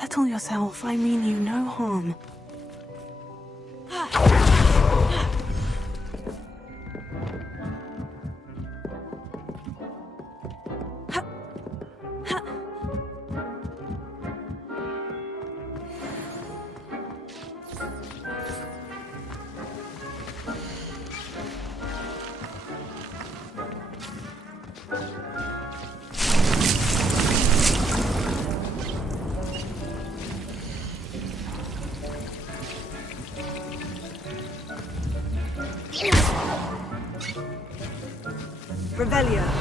Settle yourself. I mean you no harm. Revelio.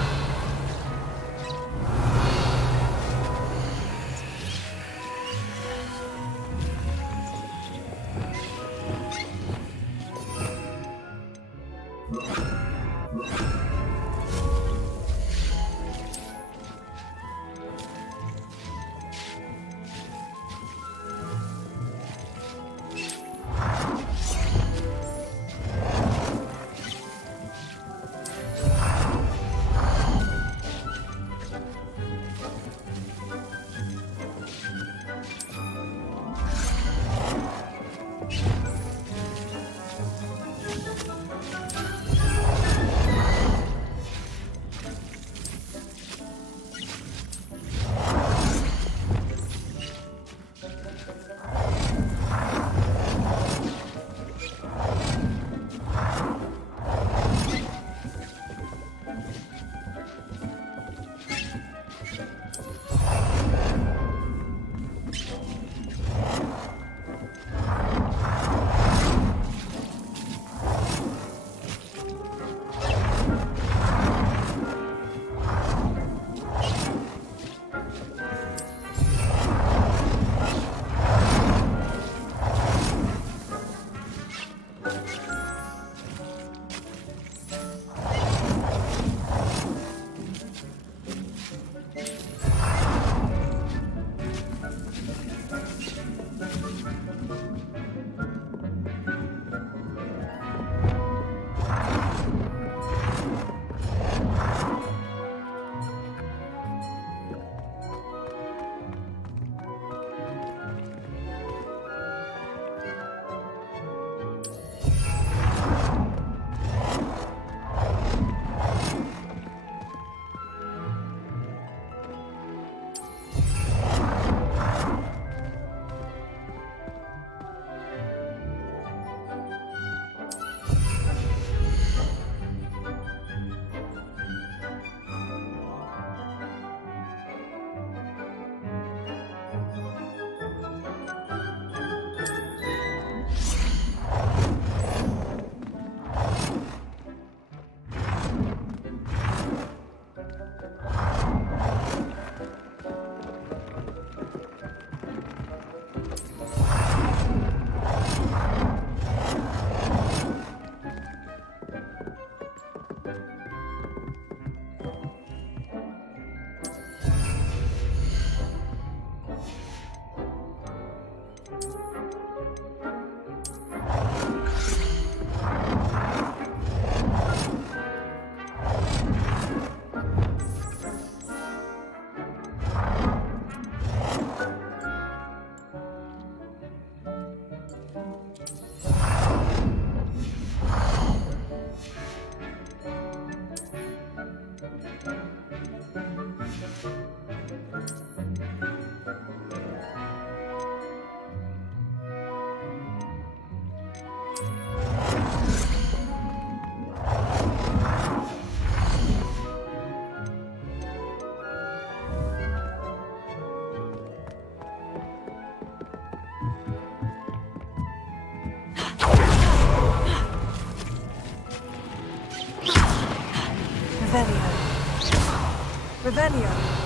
Revelio.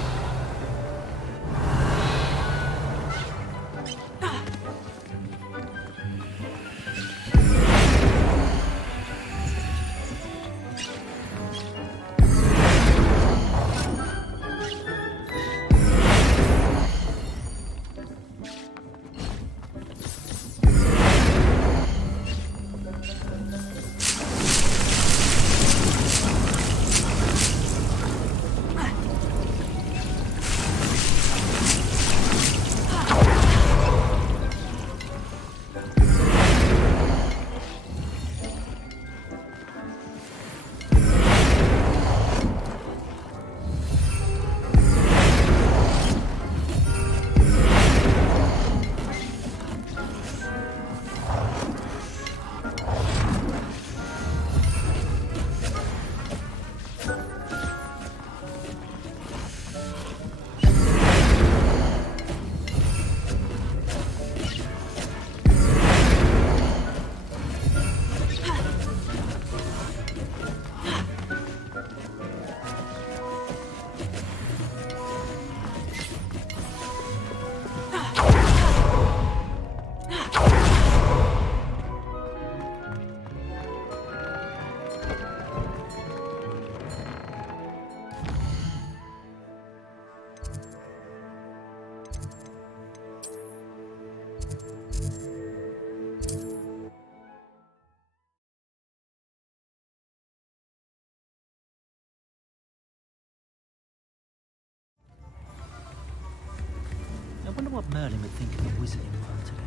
what Merlin would think of the wizarding world today.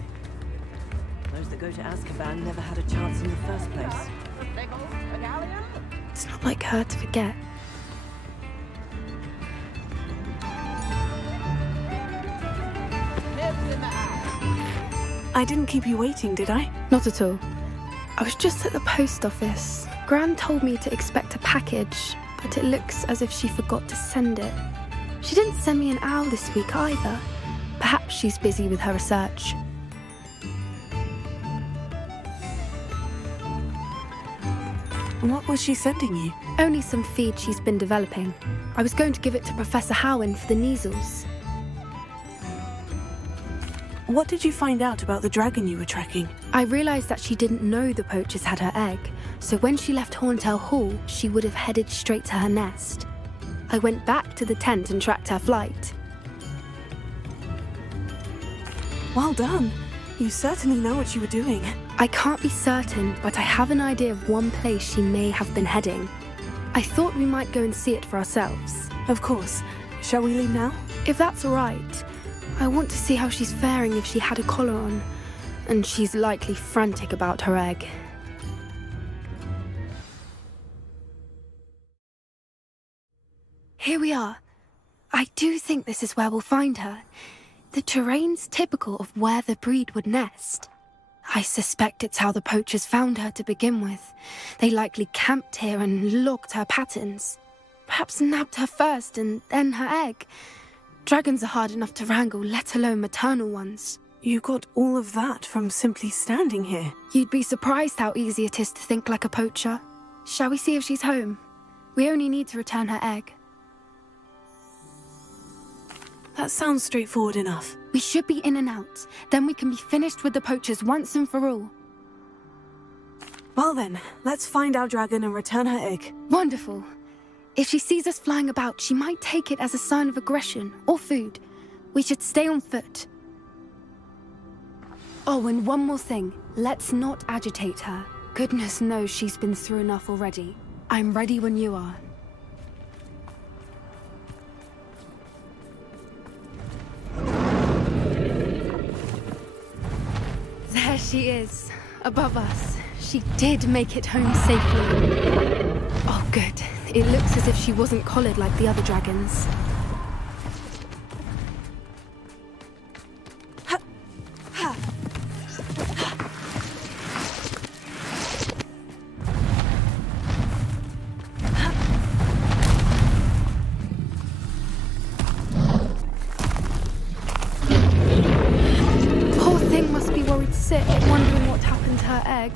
Those that go to Azkaban never had a chance in the first place. It's not like her to forget. I didn't keep you waiting, did I? Not at all. I was just at the post office. Gran told me to expect a package, but it looks as if she forgot to send it. She didn't send me an owl this week either. Perhaps she's busy with her research. What was she sending you? Only some feed she's been developing. I was going to give it to Professor Howin for the measles. What did you find out about the dragon you were tracking? I realised that she didn't know the poachers had her egg, so when she left Horntail Hall, she would have headed straight to her nest. I went back to the tent and tracked her flight. Well done. You certainly know what you were doing. I can't be certain, but I have an idea of one place she may have been heading. I thought we might go and see it for ourselves. Of course. Shall we leave now? If that's all right. I want to see how she's faring if she had a collar on, and she's likely frantic about her egg. Here we are. I do think this is where we'll find her. The terrain's typical of where the breed would nest. I suspect it's how the poachers found her to begin with. They likely camped here and logged her patterns. Perhaps nabbed her first and then her egg. Dragons are hard enough to wrangle, let alone maternal ones. You got all of that from simply standing here. You'd be surprised how easy it is to think like a poacher. Shall we see if she's home? We only need to return her egg. That sounds straightforward enough. We should be in and out. Then we can be finished with the poachers once and for all. Well then, let's find our dragon and return her egg. Wonderful. If she sees us flying about, she might take it as a sign of aggression or food. We should stay on foot. Oh, and one more thing. Let's not agitate her. Goodness knows she's been through enough already. I'm ready when you are. There she is, above us. She did make it home safely. Oh, good. It looks as if she wasn't collared like the other dragons. Poor thing must be worried sick, wondering what happened to her egg.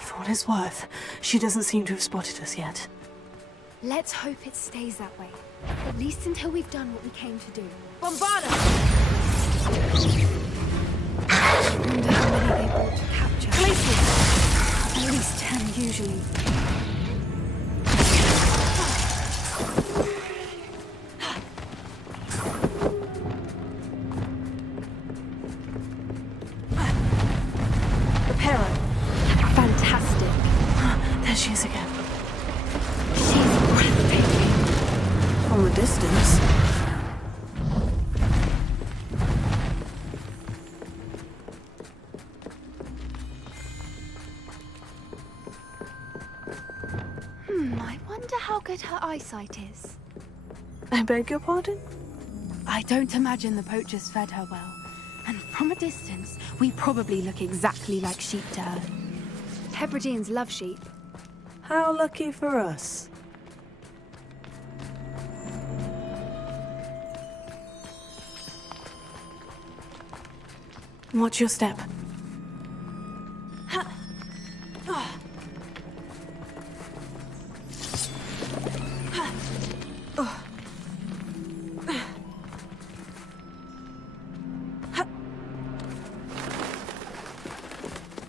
For what it's worth, she doesn't seem to have spotted us yet. Let's hope it stays that way. At least until we've done what we came to do. Bombard! I wonder how many they brought to capture. Places! At least 10 usually. Prepare her. Fantastic. There she is again. She's breathtaking. From a distance. I wonder how good her eyesight is. I beg your pardon? I don't imagine the poachers fed her well. And from a distance, we probably look exactly like sheep to her. Hebrideans love sheep. How lucky for us. Watch your step.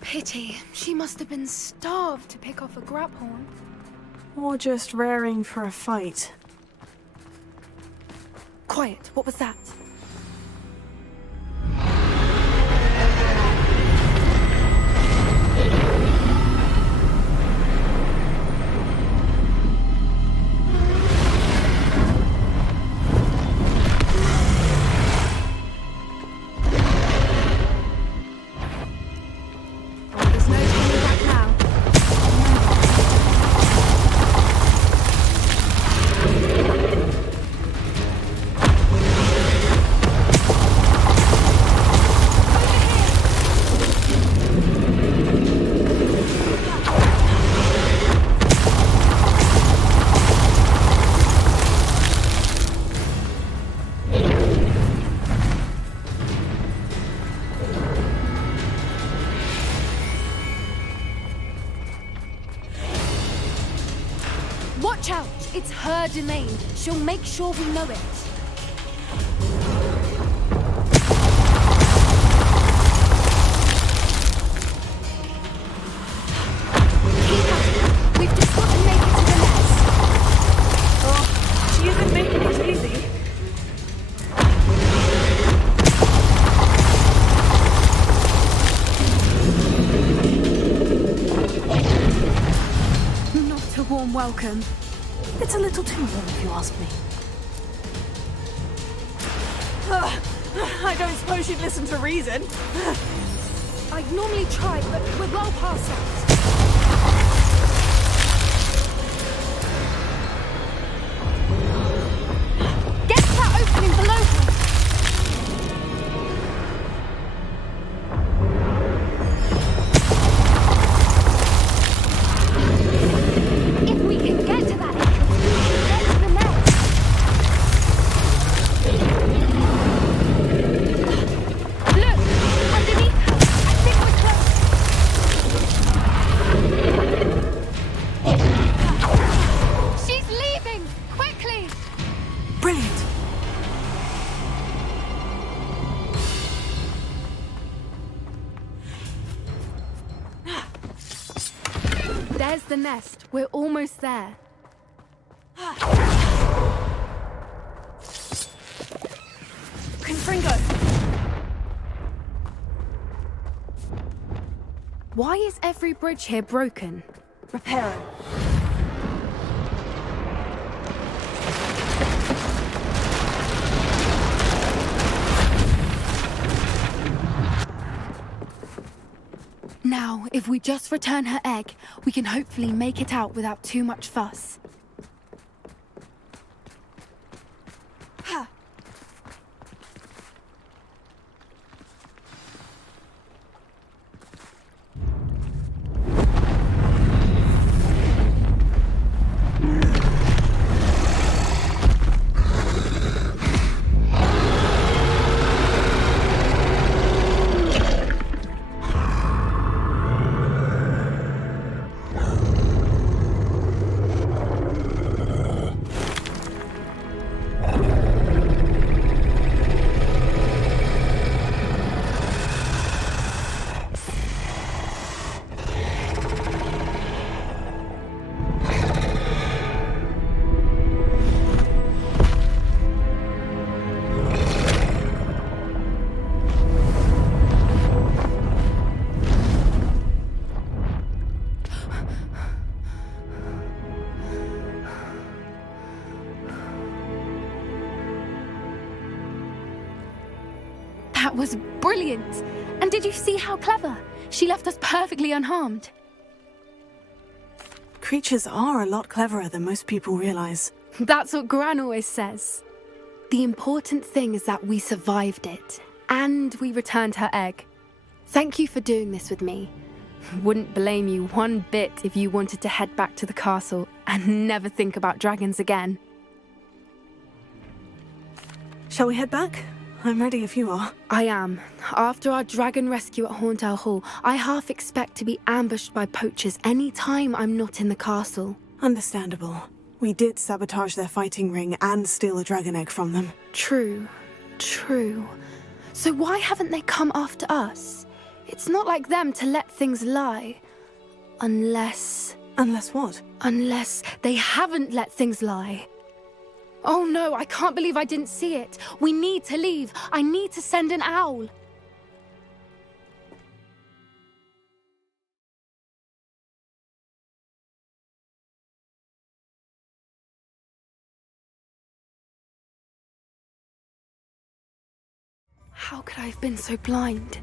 Pity. She must have been starved to pick off a graphorn. Or just raring for a fight. Quiet. What was that? Watch out! It's her domain. She'll make sure we know it. Keep at it. We've just got to make it to the nest. Oh, she isn't making it easy. Not a warm welcome. It's a little too warm, if you ask me. I don't suppose she'd listen to reason. I'd normally try, but we're well past that. Get to that opening below her! If we can get to that entrance, we can get to the nest. Look! Underneath her! I think we're close! She's leaving! Quickly! Brilliant. There's the nest. We're almost there. Confringo. Why is every bridge here broken? Repair it. Now, if we just return her egg, we can hopefully make it out without too much fuss. That was brilliant! And did you see how clever? She left us perfectly unharmed. Creatures are a lot cleverer than most people realize. That's what Gran always says. The important thing is that we survived it, and we returned her egg. Thank you for doing this with me. Wouldn't blame you one bit if you wanted to head back to the castle and never think about dragons again. Shall we head back? I'm ready if you are. I am. After our dragon rescue at Hauntow Hall, I half expect to be ambushed by poachers any time I'm not in the castle. Understandable. We did sabotage their fighting ring and steal a dragon egg from them. True. So why haven't they come after us? It's not like them to let things lie. Unless what? Unless they haven't let things lie. Oh no, I can't believe I didn't see it. We need to leave. I need to send an owl. How could I have been so blind?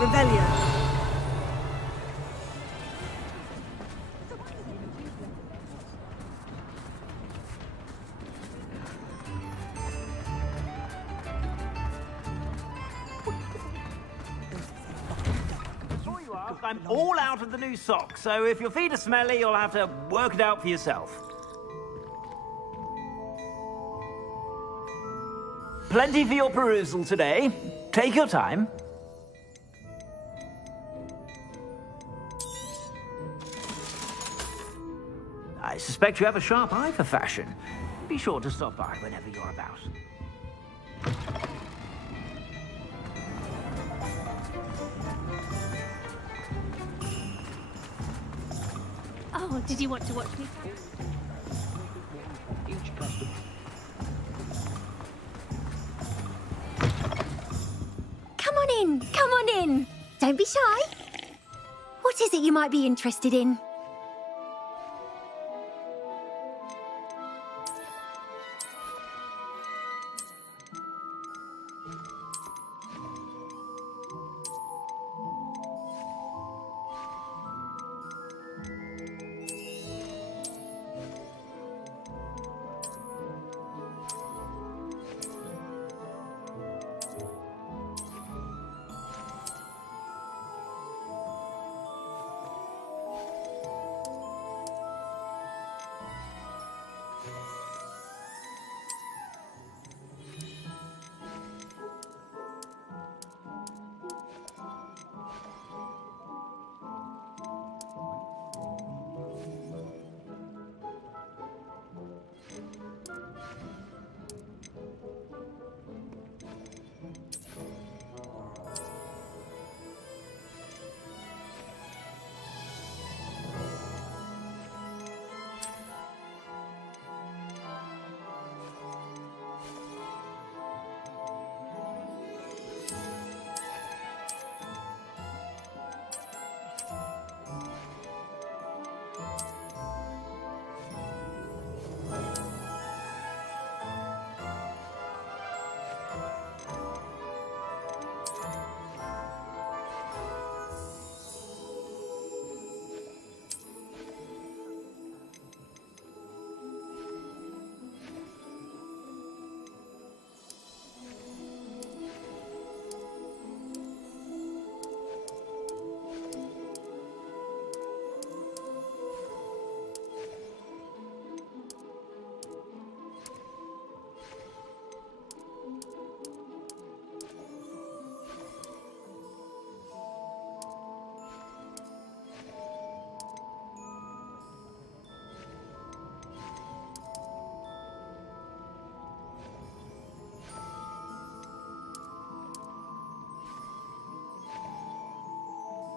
Revelio. I'm all out of the new socks, so if your feet are smelly, you'll have to work it out for yourself. Plenty for your perusal today. Take your time. I suspect you have a sharp eye for fashion. Be sure to stop by whenever you're about. Oh, did you want to watch me? Come on in, come on in. Don't be shy. What is it you might be interested in?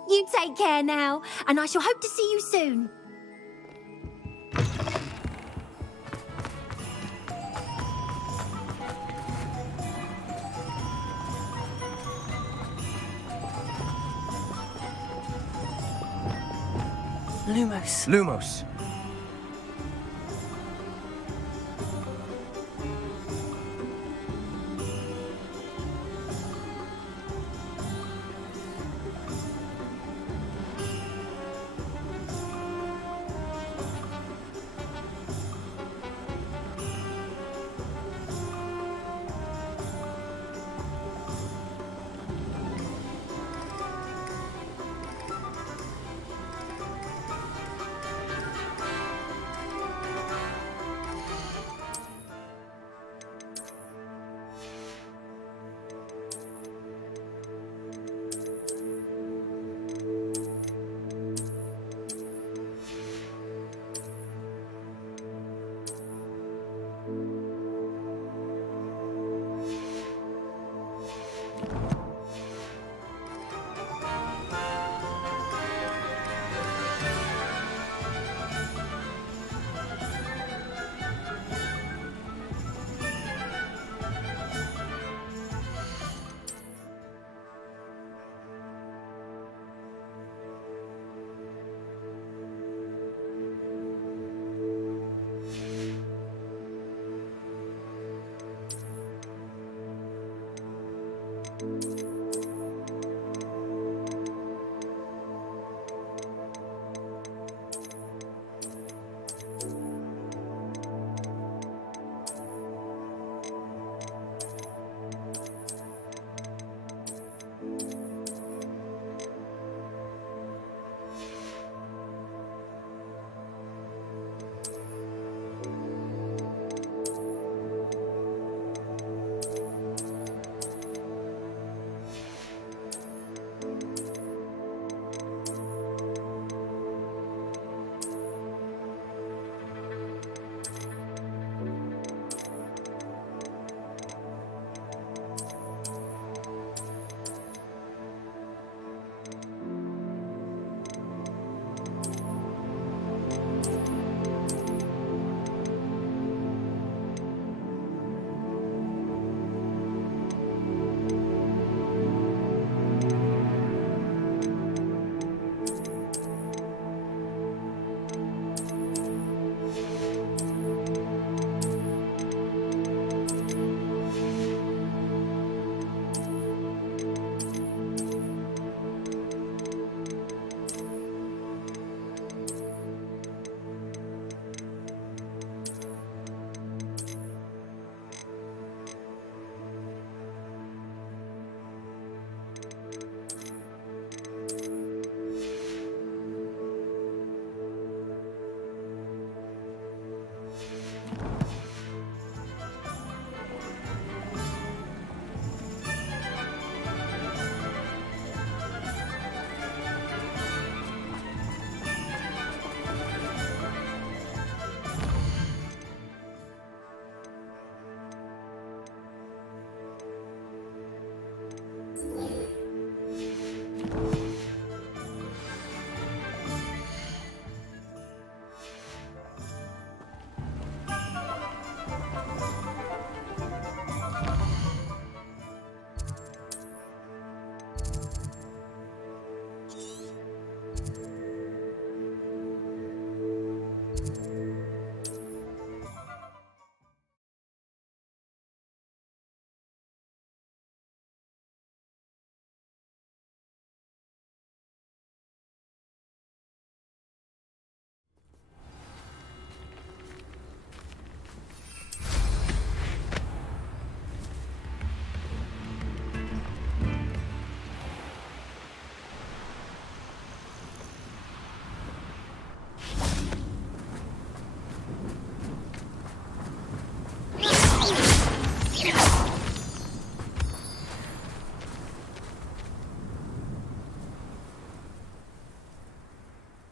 You take care now, and I shall hope to see you soon. Lumos. Lumos.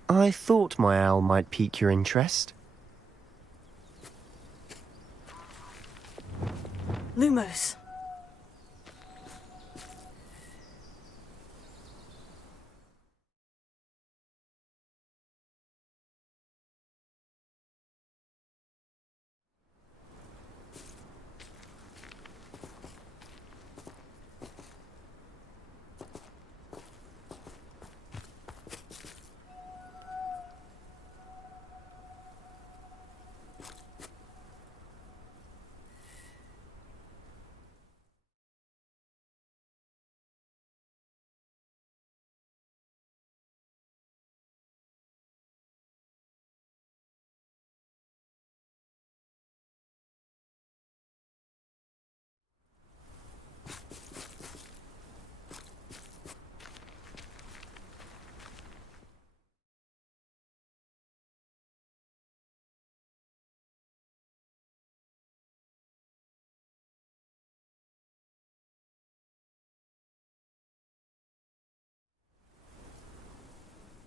I thought my owl might pique your interest. Lumos.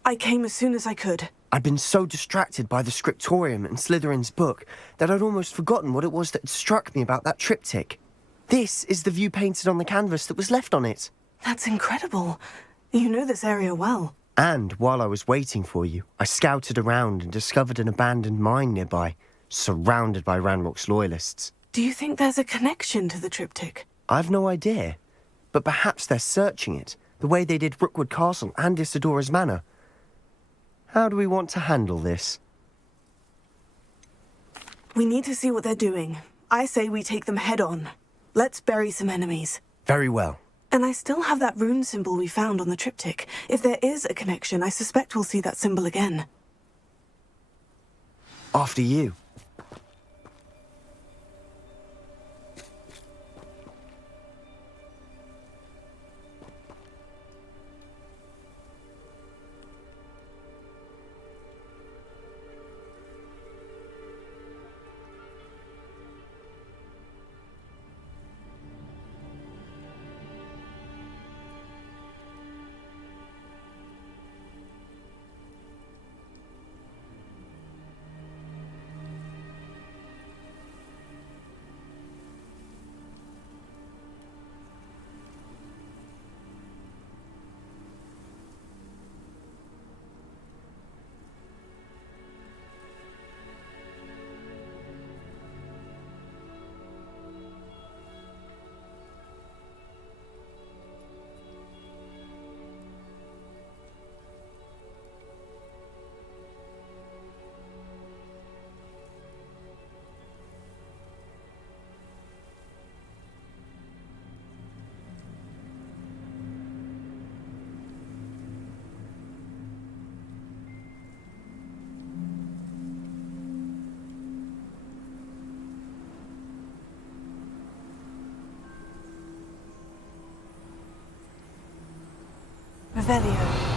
I came as soon as I could. I'd been so distracted by the scriptorium and Slytherin's book that I'd almost forgotten what it was that had struck me about that triptych. This is the view painted on the canvas that was left on it. That's incredible. You know this area well. And while I was waiting for you, I scouted around and discovered an abandoned mine nearby, surrounded by Ranrock's loyalists. Do you think there's a connection to the triptych? I've no idea, but perhaps they're searching it, the way they did Rookwood Castle and Isidora's Manor. How do we want to handle this? We need to see what they're doing. I say we take them head on. Let's bury some enemies. Very well. And I still have that rune symbol we found on the triptych. If there is a connection, I suspect we'll see that symbol again. After you. Revelio.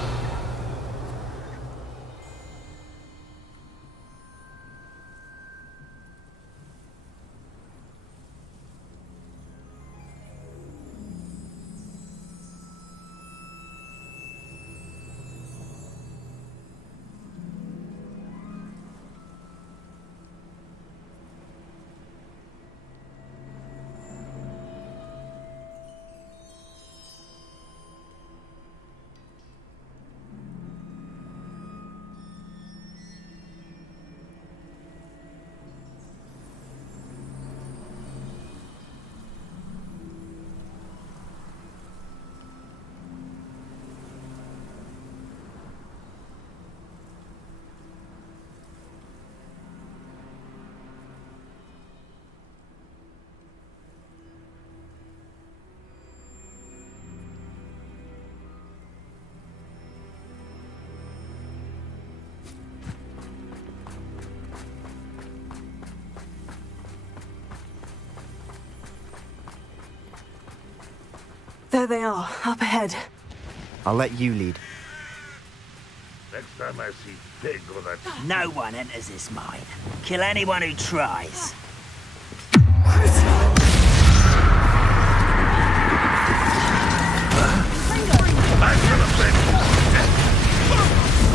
There they are, up ahead. I'll let you lead. Next time I see pig or that... No one enters this mine. Kill anyone who tries.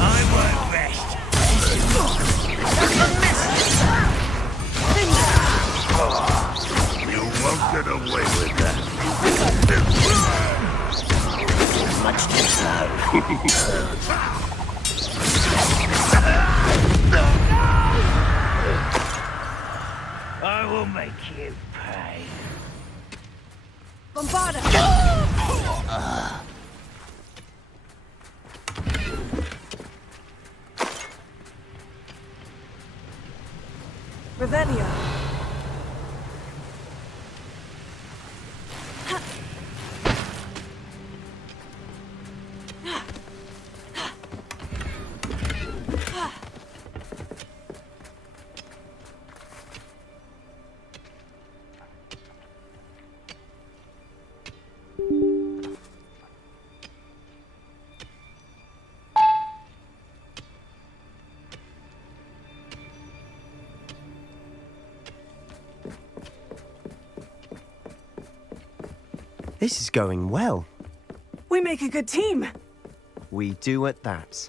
I work there. I will make you pay. Bombarda! Revelio. This is going well. We make a good team. We do at that.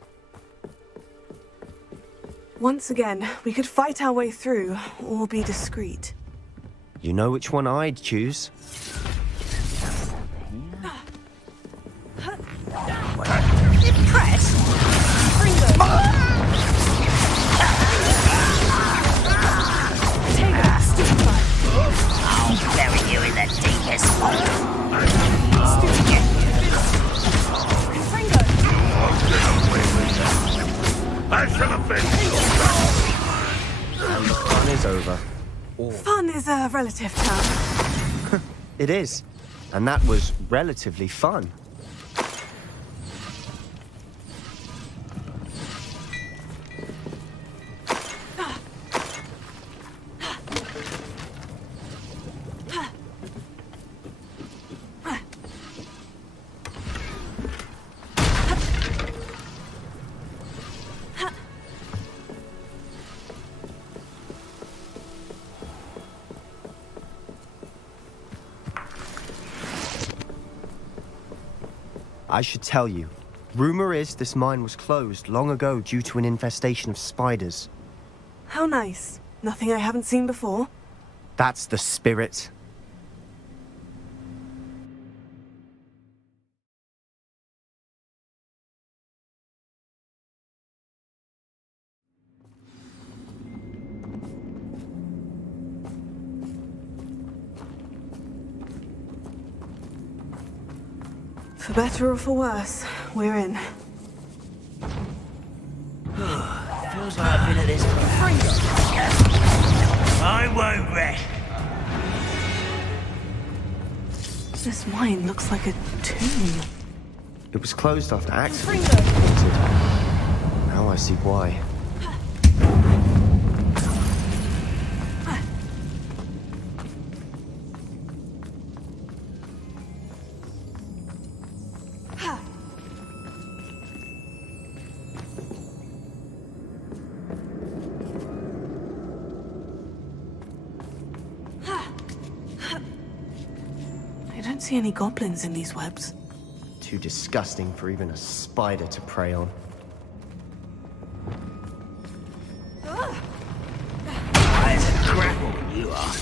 Once again, we could fight our way through, or be discreet. You know which one I'd choose. I'll bury you in the deepest hole. I shall avenge And the fun is over. Fun is a relative term. It is. And that was relatively fun. I should tell you, rumor is this mine was closed long ago due to an infestation of spiders. How nice. Nothing I haven't seen before. That's the spirit. For better or for worse, we're in. Feels like I've been at this for I won't rest. This mine looks like a tomb. It was closed after accident. Now I see why. I don't see any goblins in these webs. Too disgusting for even a spider to prey on. As a grapple you are.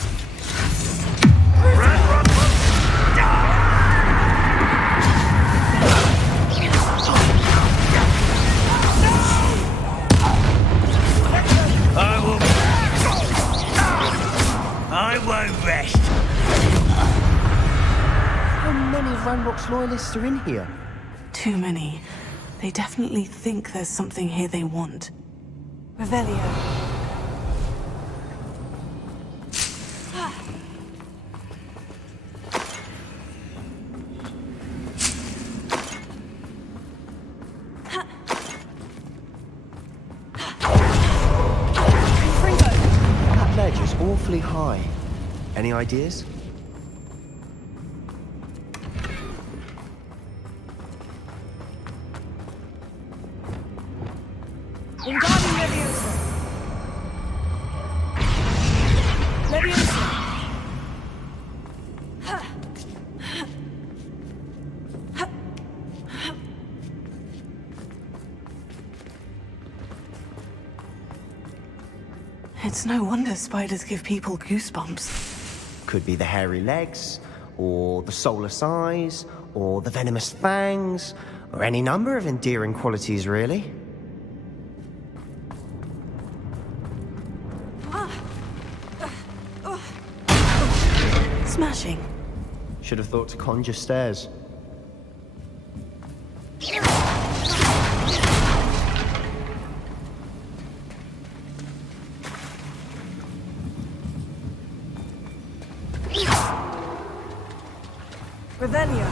I won't rest. How many of Ranrock's loyalists are in here? Too many. They definitely think there's something here they want. Revelio. That ledge is awfully high. Any ideas? Wingardium Leviosa. Leviosa. It's no wonder spiders give people goosebumps. Could be the hairy legs, or the soulless eyes, or the venomous fangs, Or any number of endearing qualities, really. Smashing. Should have thought to conjure stairs. Revelio.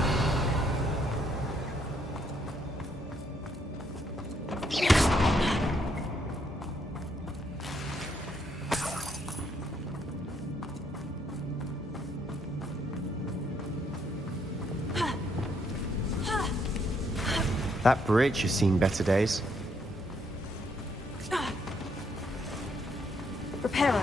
That bridge has seen better days. Reparo.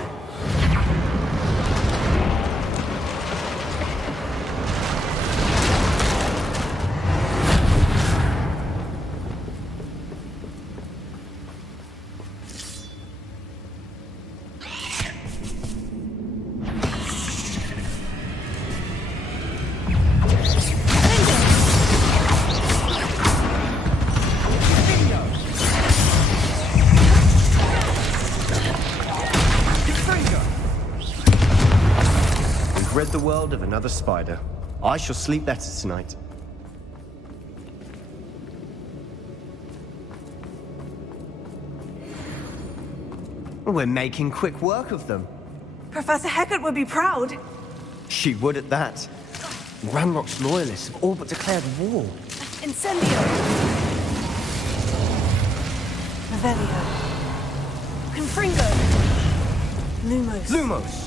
Rid the world of another spider. I shall sleep better tonight. We're making quick work of them. Professor Hecat would be proud. She would at that. Ranrock's loyalists have all but declared war. Incendio. Revelio. Confringo. Lumos. Lumos!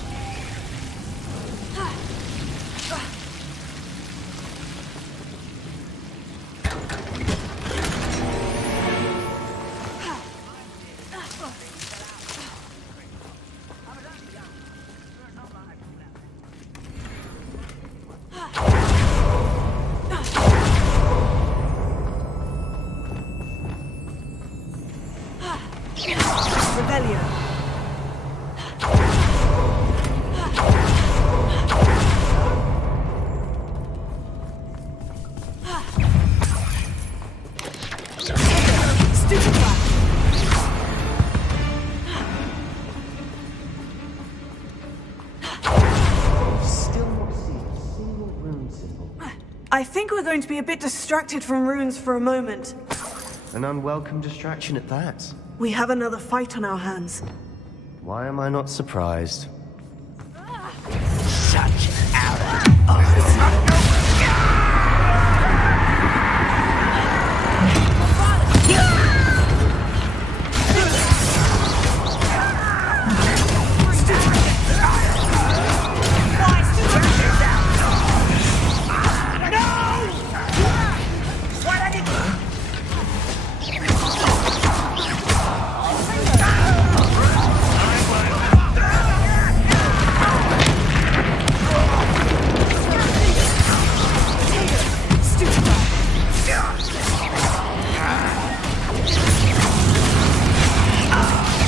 Revelio. Stupefy. Still not seen a single rune symbol. I think we're going to be a bit distracted from runes for a moment. An unwelcome distraction at that. We have another fight on our hands. Why am I not surprised? Such out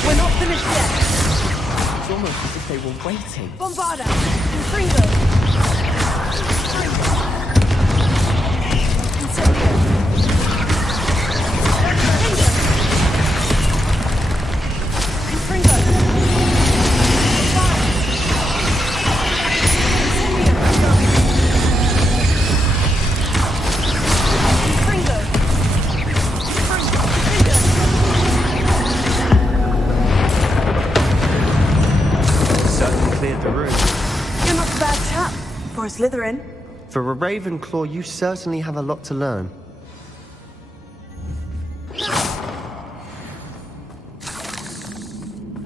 We're not finished yet. It's almost as if they were waiting. Bombarda. Confringo. Incendio. Confringo. Certainly cleared the room. You're not a bad chap for a Slytherin. For a Ravenclaw, you certainly have a lot to learn.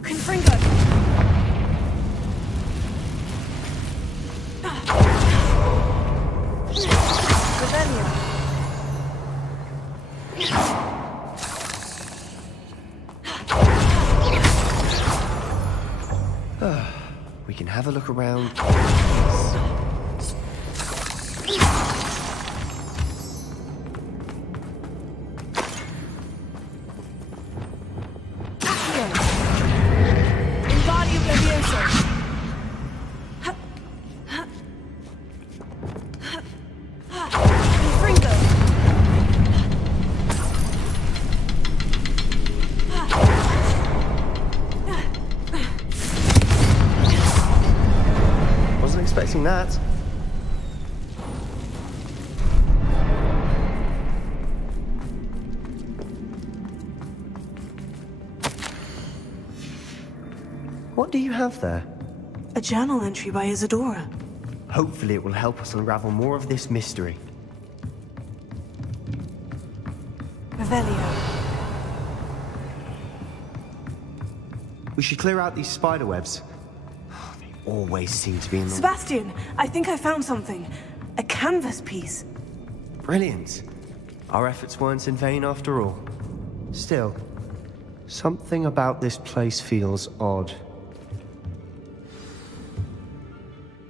Confringo. Revelio. We can have a look around. Embody Levioso. Confringo. expecting that. What do you have there? A journal entry by Isadora. Hopefully it will help us unravel more of this mystery. Revelio. We should clear out these spider webs. They always seem to be in the... Sebastian, I think I found something. A canvas piece. Brilliant. Our efforts weren't in vain after all. Still, something about this place feels odd.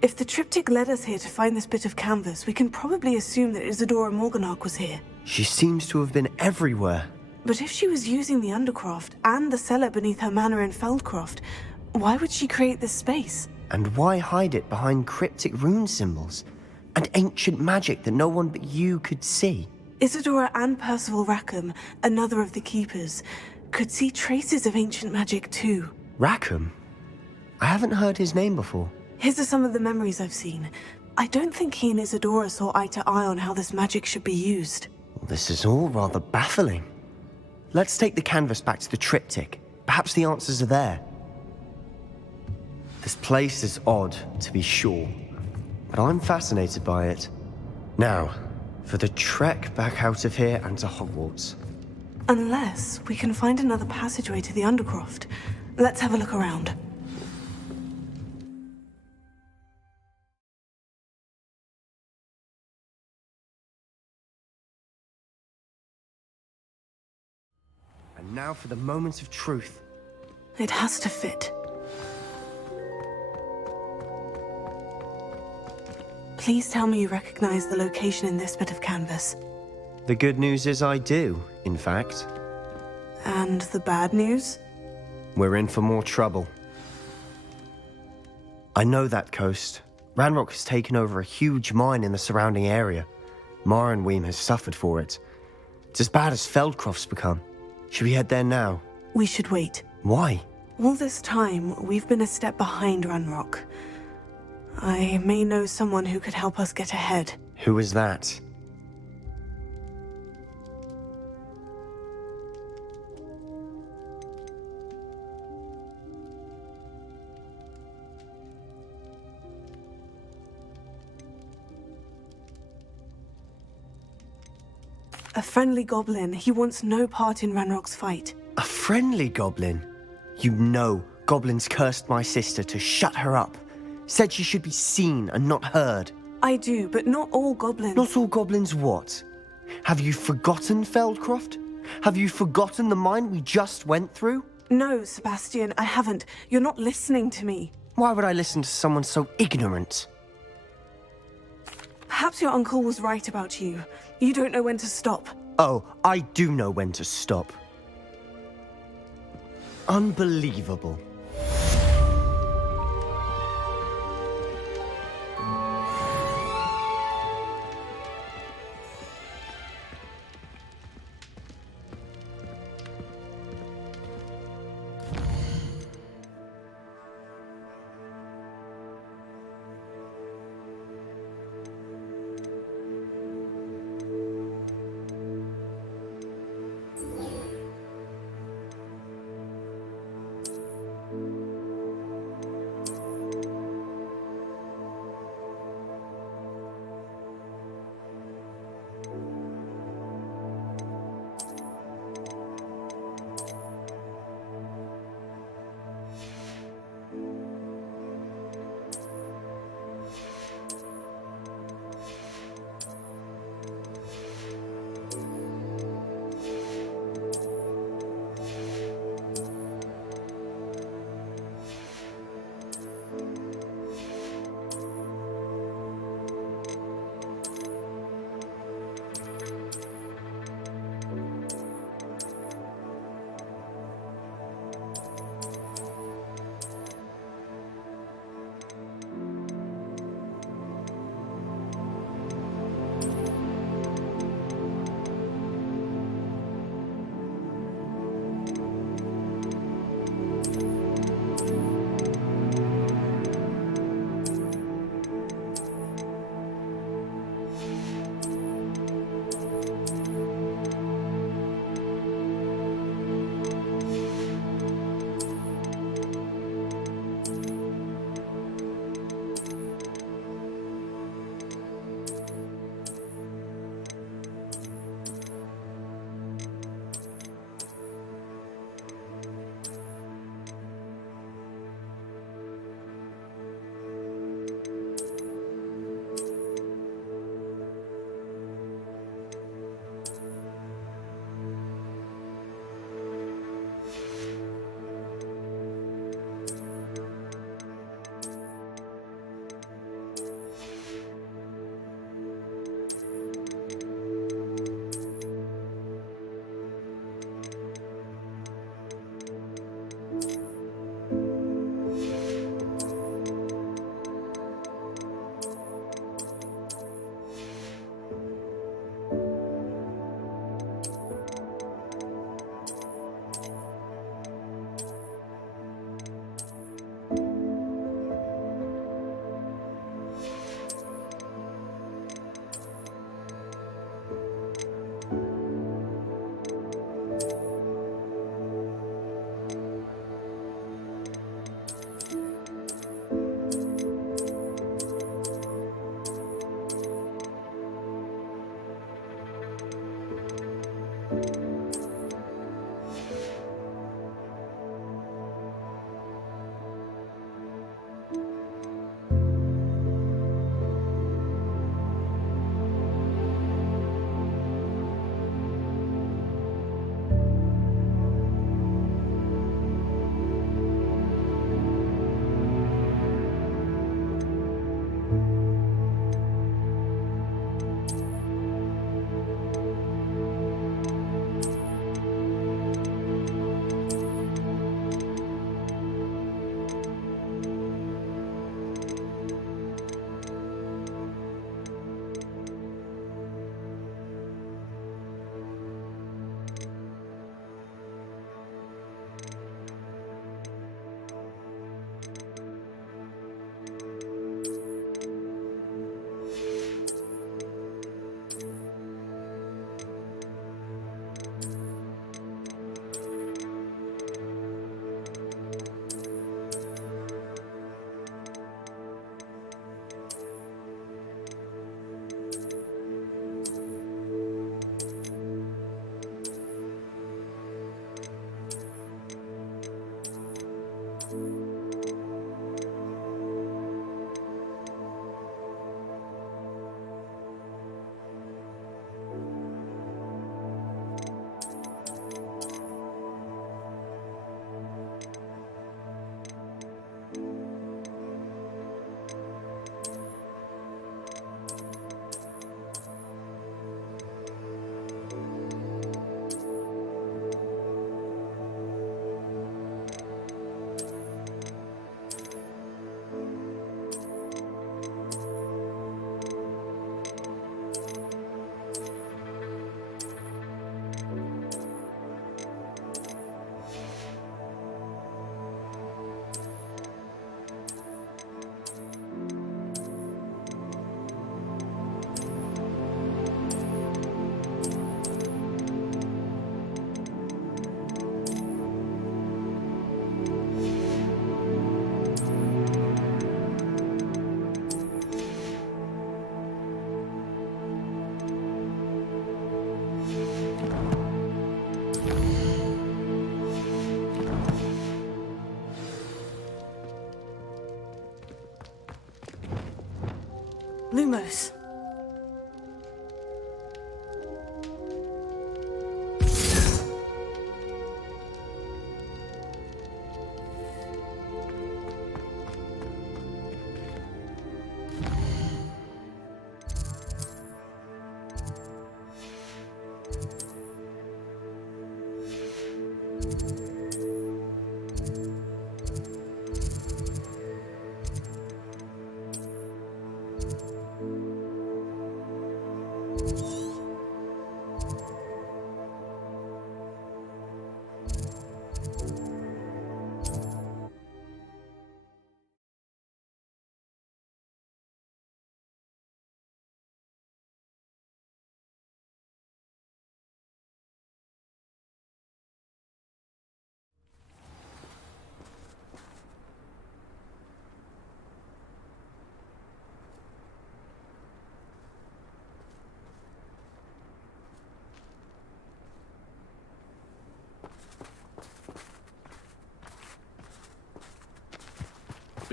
If the triptych led us here to find this bit of canvas, we can probably assume that Isadora Morganach was here. She seems to have been everywhere. But if she was using the Undercroft and the cellar beneath her manor in Feldcroft, why would she create this space? And why hide it behind cryptic rune symbols? And ancient magic that no one but you could see? Isadora and Percival Rackham, another of the Keepers, could see traces of ancient magic too. Rackham? I haven't heard his name before. His are some of the memories I've seen. I don't think he and Isadora saw eye to eye on how this magic should be used. This is all rather baffling. Let's take the canvas back to the triptych. Perhaps the answers are there. This place is odd, to be sure, but I'm fascinated by it. Now, for the trek back out of here and to Hogwarts. Unless we can find another passageway to the Undercroft. Let's have a look around. And now for the moment of truth. It has to fit. Please tell me you recognize the location in this bit of canvas. The good news is I do, in fact. And the bad news? We're in for more trouble. I know that coast. Ranrock has taken over a huge mine in the surrounding area. Marrenweem has suffered for it. It's as bad as Feldcroft's become. Should we head there now? We should wait. Why? All this time, we've been a step behind Ranrock. I may know someone who could help us get ahead. Who is that? A friendly goblin. He wants no part in Ranrock's fight. A friendly goblin? You know goblins cursed my sister to shut her up. Said she should be seen and not heard. I do, but not all goblins. Not all goblins what? Have you forgotten Feldcroft? Have you forgotten the mine we just went through? No, Sebastian, I haven't. You're not listening to me. Why would I listen to someone so ignorant? Perhaps your uncle was right about you. You don't know when to stop. Oh, I do know when to stop. Unbelievable. Lumos.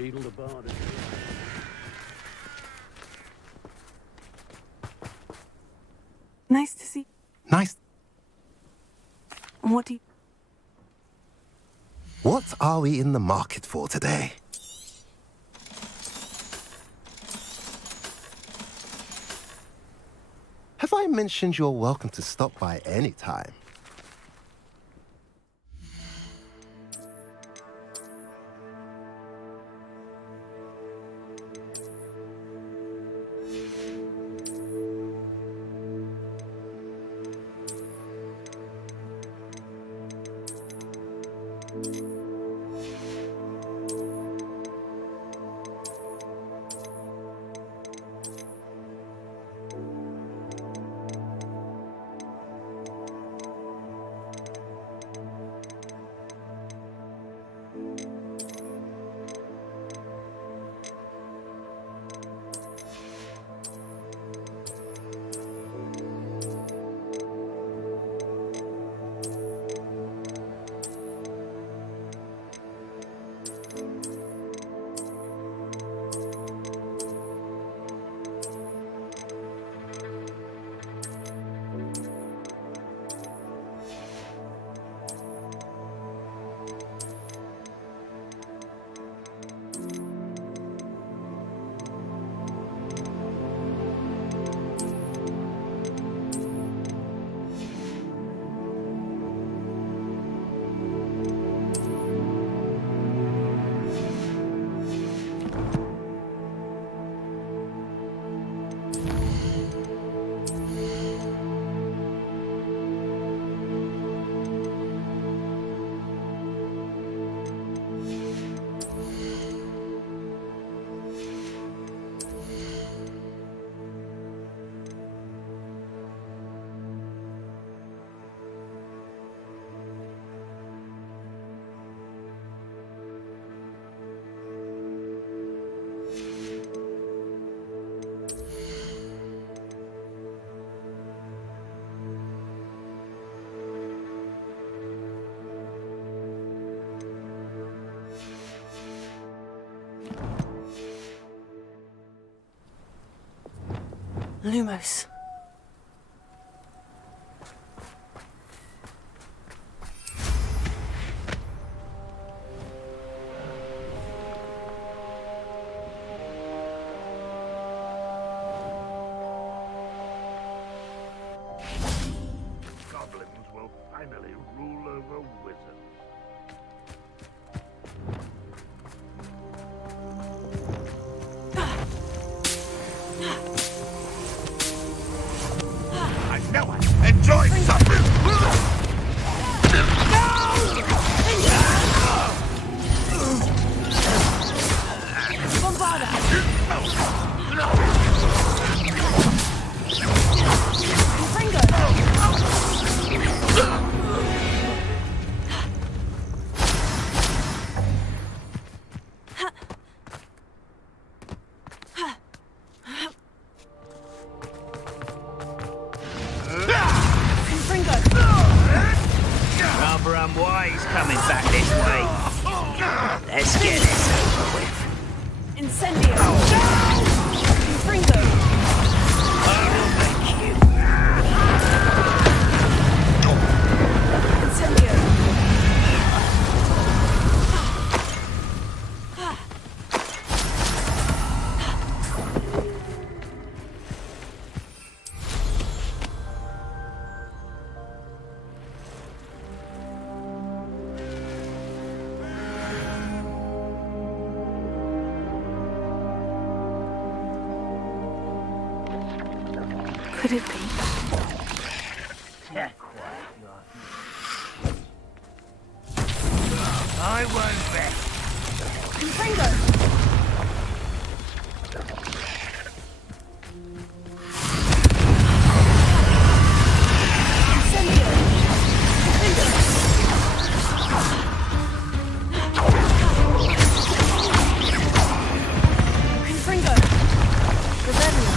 Beetle the bard. Nice to see. Nice. What do you... What are we in the market for today? Have I mentioned you're welcome to stop by any time? Lumos. Goblins will finally rule over wizards. I know I enjoy something! Rather unwise coming back this way. Let's get this over with. Incendio! Confringo! I will make you. Incendio! Could it be? I won't rest. Confringo! Incendio! Confringo! Rebellion!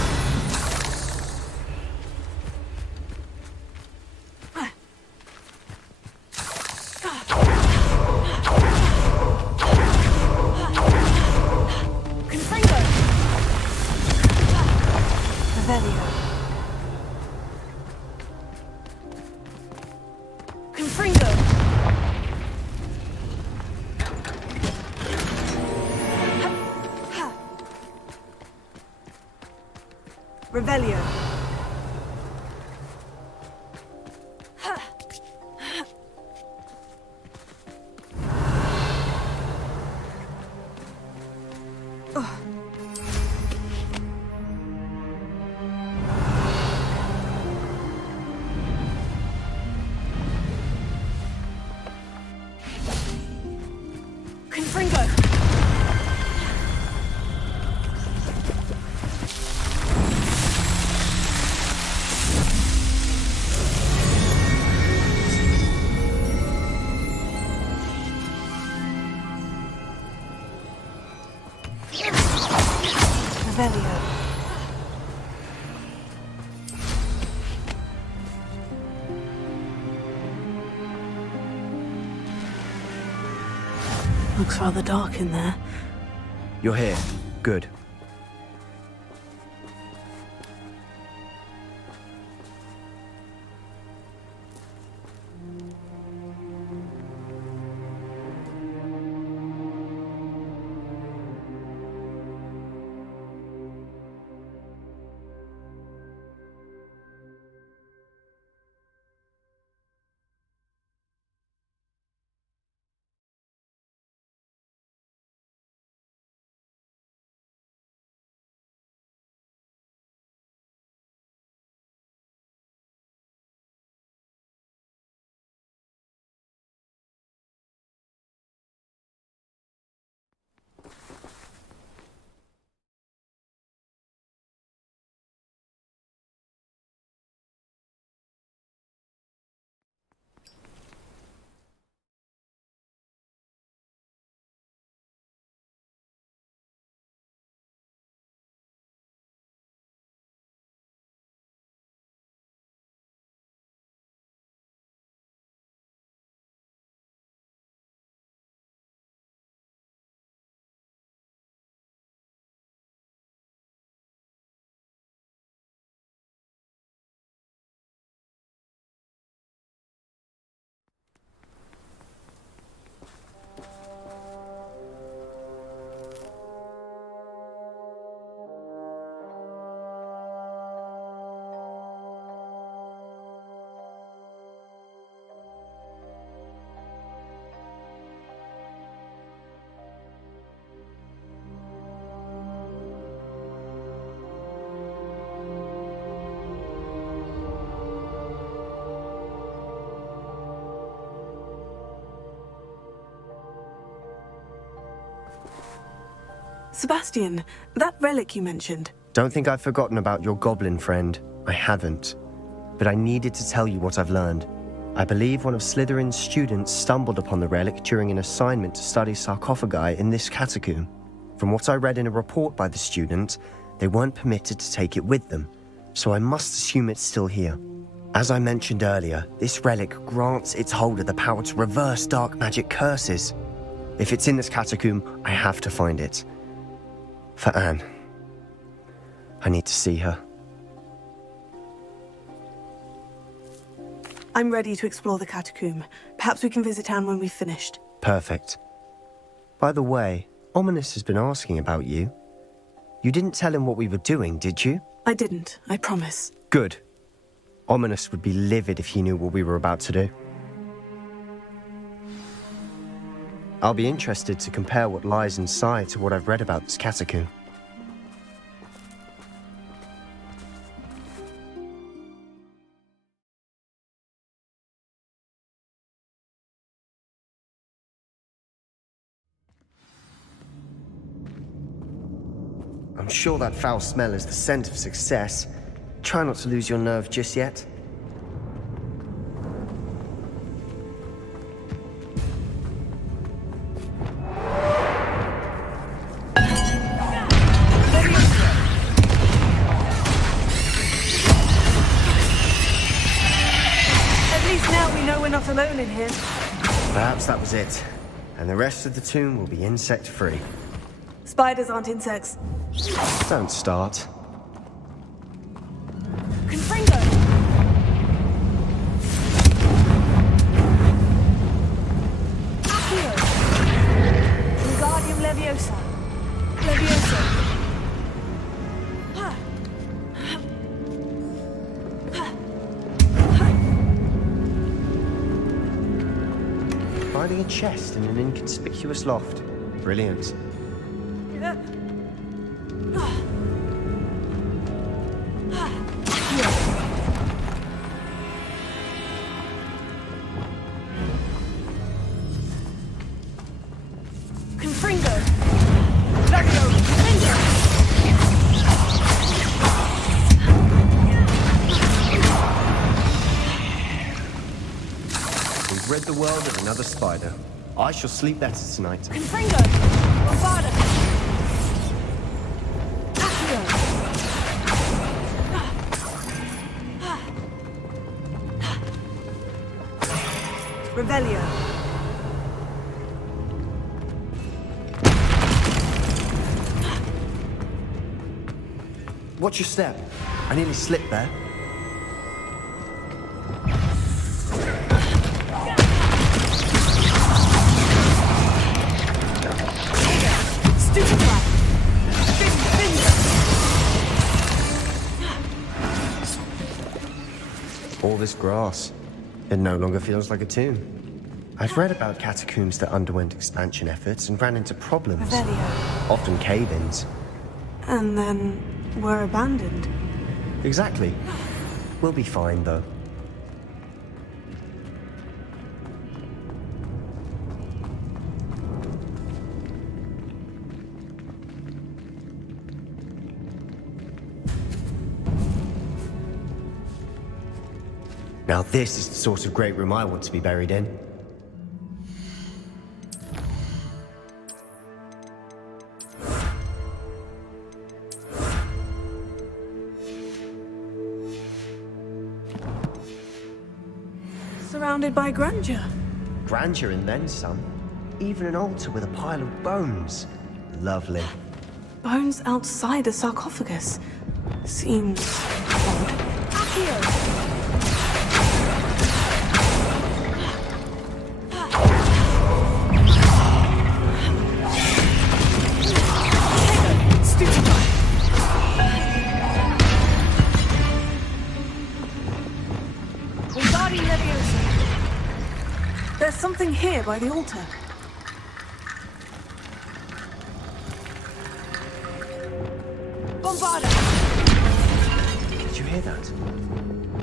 Confringo! Revelio. Confringo! Revelio. Confringo! Revelio. Looks rather dark in there. You're here. Good. Sebastian, that relic you mentioned. Don't think I've forgotten about your goblin friend. I haven't. But I needed to tell you what I've learned. I believe one of Slytherin's students stumbled upon the relic during an assignment to study sarcophagi in this catacomb. From what I read in a report by the student, they weren't permitted to take it with them, so I must assume it's still here. As I mentioned earlier, this relic grants its holder the power to reverse dark magic curses. If it's in this catacomb, I have to find it. For Anne. I need to see her. I'm ready to explore the catacomb. Perhaps we can visit Anne when we've finished. Perfect. By the way, Ominous has been asking about you. You didn't tell him what we were doing, did you? I didn't, I promise. Good. Ominous would be livid if he knew what we were about to do. I'll be interested to compare what lies inside to what I've read about this catacomb. I'm sure that foul smell is the scent of success. Try not to lose your nerve just yet. At least now we know we're not alone in here. Perhaps that was it. And the rest of the tomb will be insect-free. Spiders aren't insects. Don't start. Confringo! Accio! Wingardium Leviosa. Leviosa. Finding a chest in an inconspicuous loft. Brilliant. Confringo! Levio! Confringo! We've rid the world of another spider. I shall sleep better tonight. Confringo! Bombarda! Accio! Revelio! Watch your step. I nearly slipped there. Stupefy! All this grass. It no longer feels like a tomb. I've read about catacombs that underwent expansion efforts and ran into problems. Revelio. Often cave-ins. And then were abandoned. Exactly. We'll be fine, though. Now this is the sort of great room I want to be buried in. Surrounded by grandeur. Grandeur and then some. Even an altar with a pile of bones. Lovely. Bones outside a sarcophagus. Seems odd. Accio! There's something here by the altar. Bombarda! Did you hear that?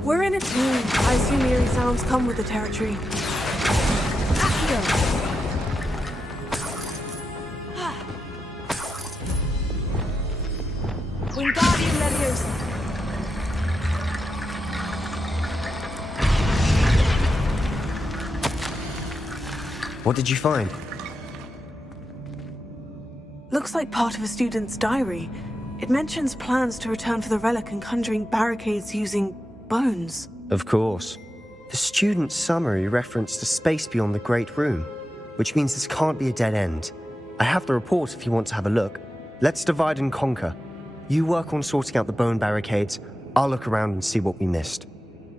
We're in a tomb. I assume eerie sounds come with the territory. Accio! What did you find? Looks like part of a student's diary. It mentions plans to return for the relic and conjuring barricades using bones. Of course. The student's summary referenced a space beyond the Great Room, which means this can't be a dead end. I have the report if you want to have a look. Let's divide and conquer. You work on sorting out the bone barricades. I'll look around and see what we missed.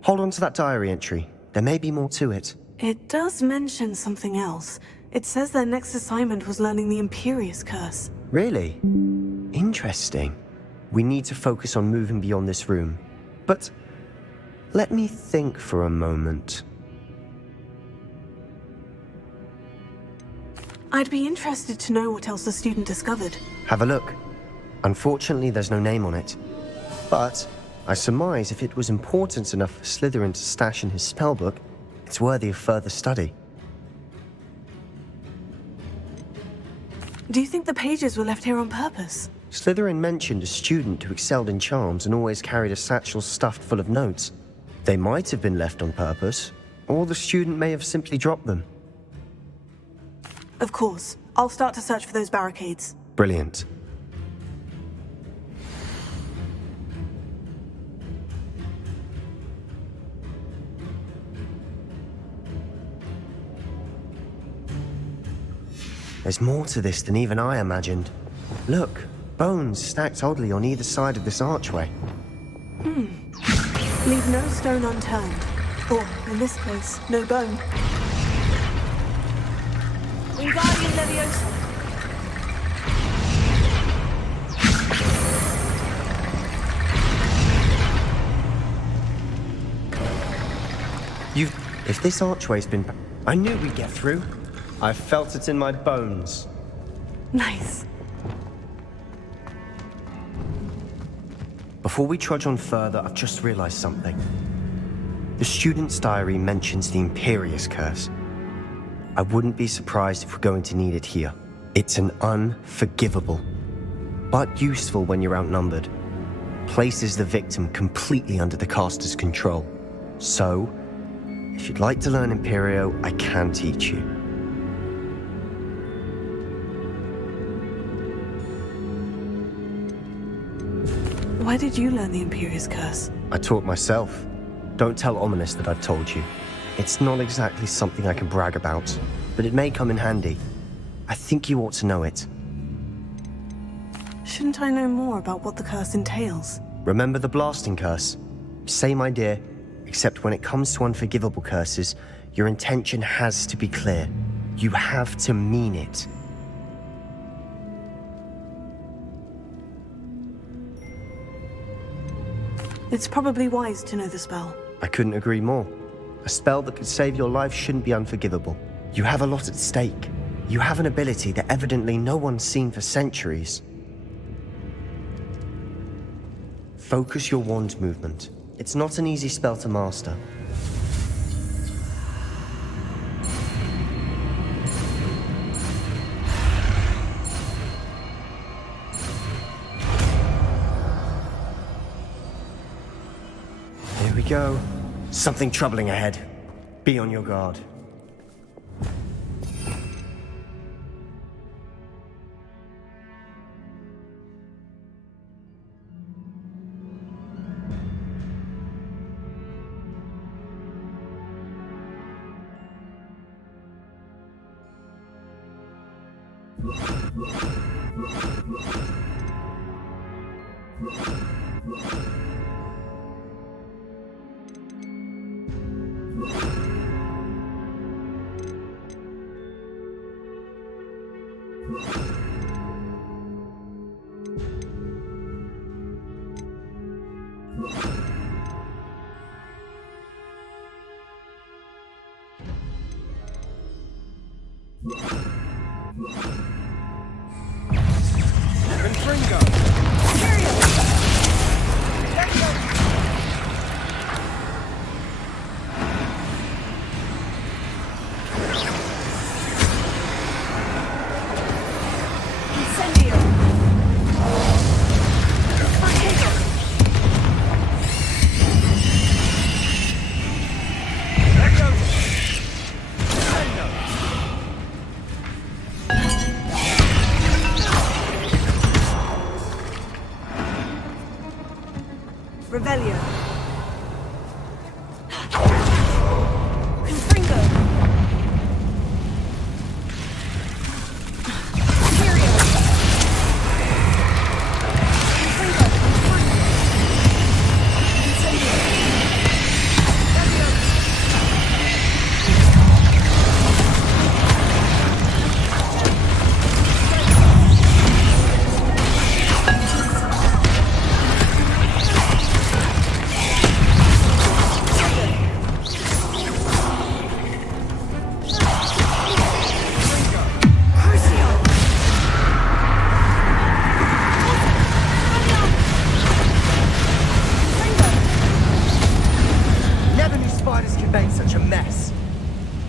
Hold on to that diary entry. There may be more to it. It does mention something else. It says their next assignment was learning the Imperious Curse. Really? Interesting. We need to focus on moving beyond this room. But let me think for a moment. I'd be interested to know what else the student discovered. Have a look. Unfortunately, there's no name on it. But I surmise if it was important enough for Slytherin to stash in his spellbook, it's worthy of further study. Do you think the pages were left here on purpose? Slytherin mentioned a student who excelled in charms and always carried a satchel stuffed full of notes. They might have been left on purpose, or the student may have simply dropped them. Of course. I'll start to search for those barricades. Brilliant. There's more to this than even I imagined. Look, bones stacked oddly on either side of this archway. Leave no stone unturned. Or, in this case, no bone. Wingardium Leviosa. If this archway's been... I knew we'd get through. I felt it in my bones. Nice. Before we trudge on further, I've just realized something. The student's diary mentions the Imperious Curse. I wouldn't be surprised if we're going to need it here. It's an unforgivable, but useful when you're outnumbered. Places the victim completely under the caster's control. So, if you'd like to learn Imperio, I can teach you. Why did you learn the Imperious Curse? I taught myself. Don't tell Ominous that I've told you. It's not exactly something I can brag about, but it may come in handy. I think you ought to know it. Shouldn't I know more about what the curse entails? Remember the blasting curse? Same idea, except when it comes to unforgivable curses, your intention has to be clear. You have to mean it. It's probably wise to know the spell. I couldn't agree more. A spell that could save your life shouldn't be unforgivable. You have a lot at stake. You have an ability that evidently no one's seen for centuries. Focus your wand movement. It's not an easy spell to master. Here we go. Something troubling ahead. Be on your guard.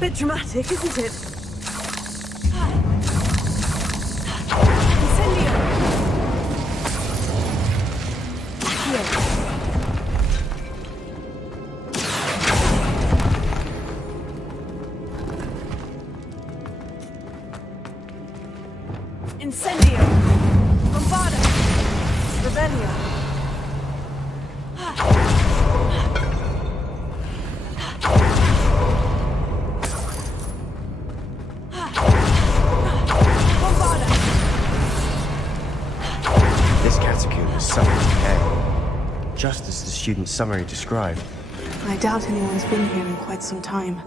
Bit dramatic, isn't it? Incendio! Bombarda! Rebellia! Bombarda! This catacomb is suffering decay, just as the student's summary described. I doubt anyone's been here in quite some time.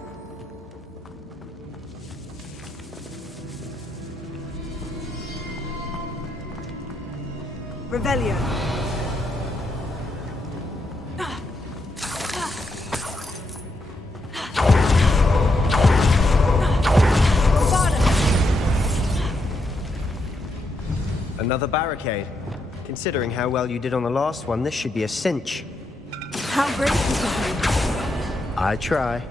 Revelio. Another barricade. Considering how well you did on the last one, this should be a cinch. How great is it? I try.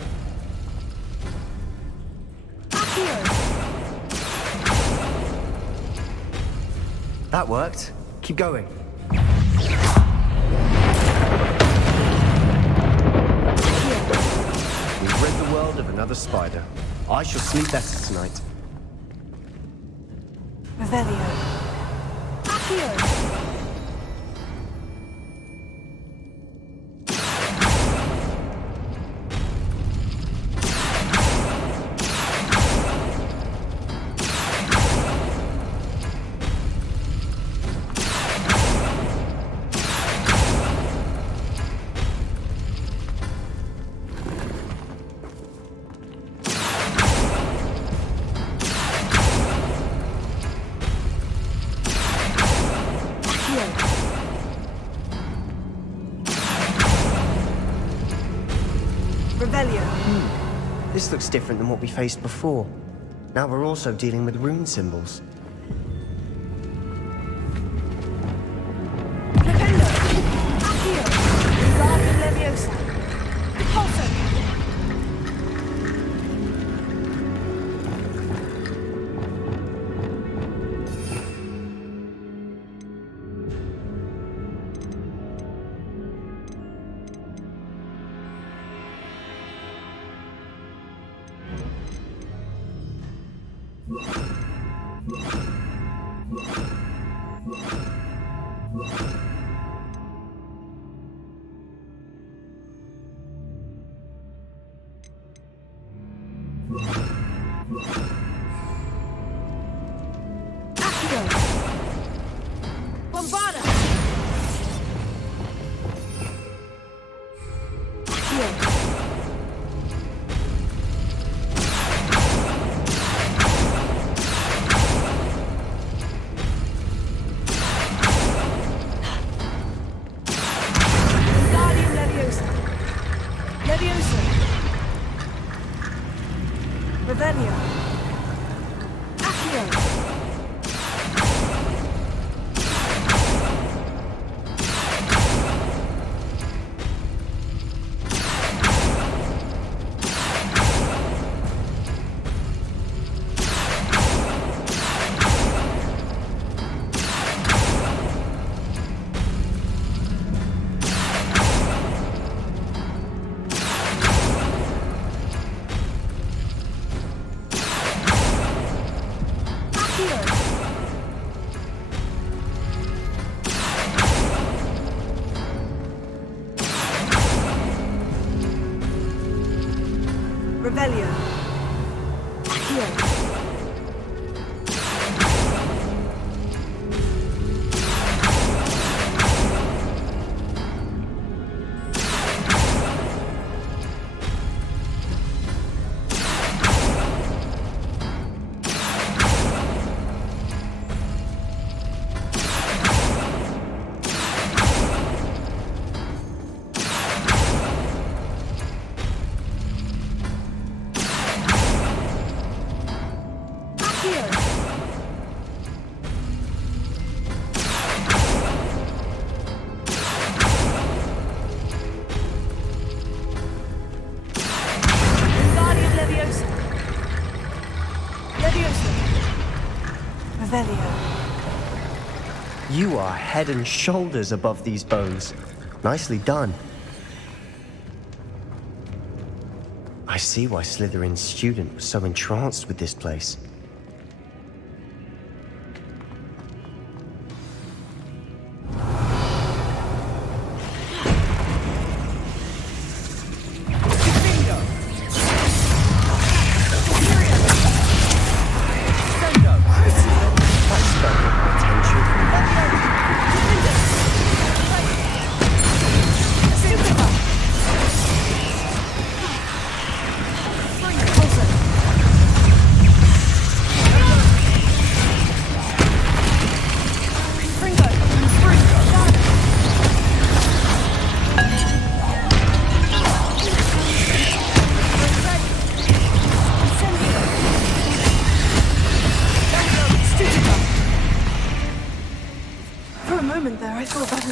That worked. Keep going. We've rid the world of another spider. I shall sleep better tonight. Revelio. Accio. This looks different than what we faced before. Now we're also dealing with rune symbols. Revelio. Accio. Wingardium Leviosa. You are head and shoulders above these bones. Nicely done. I see why Slytherin's student was so entranced with this place.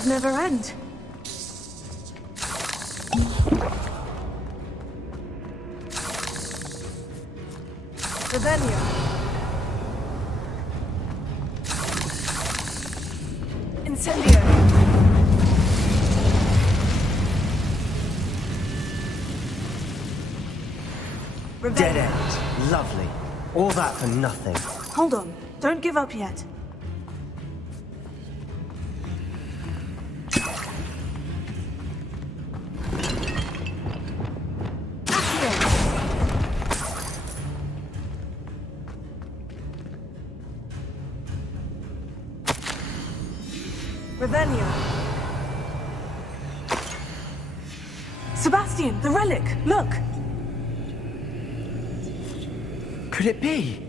Never end. Rebellion. Incendio. Dead end. Lovely. All that for nothing. Hold on. Don't give up yet. Revelio. Sebastian, the relic! Look! Could it be?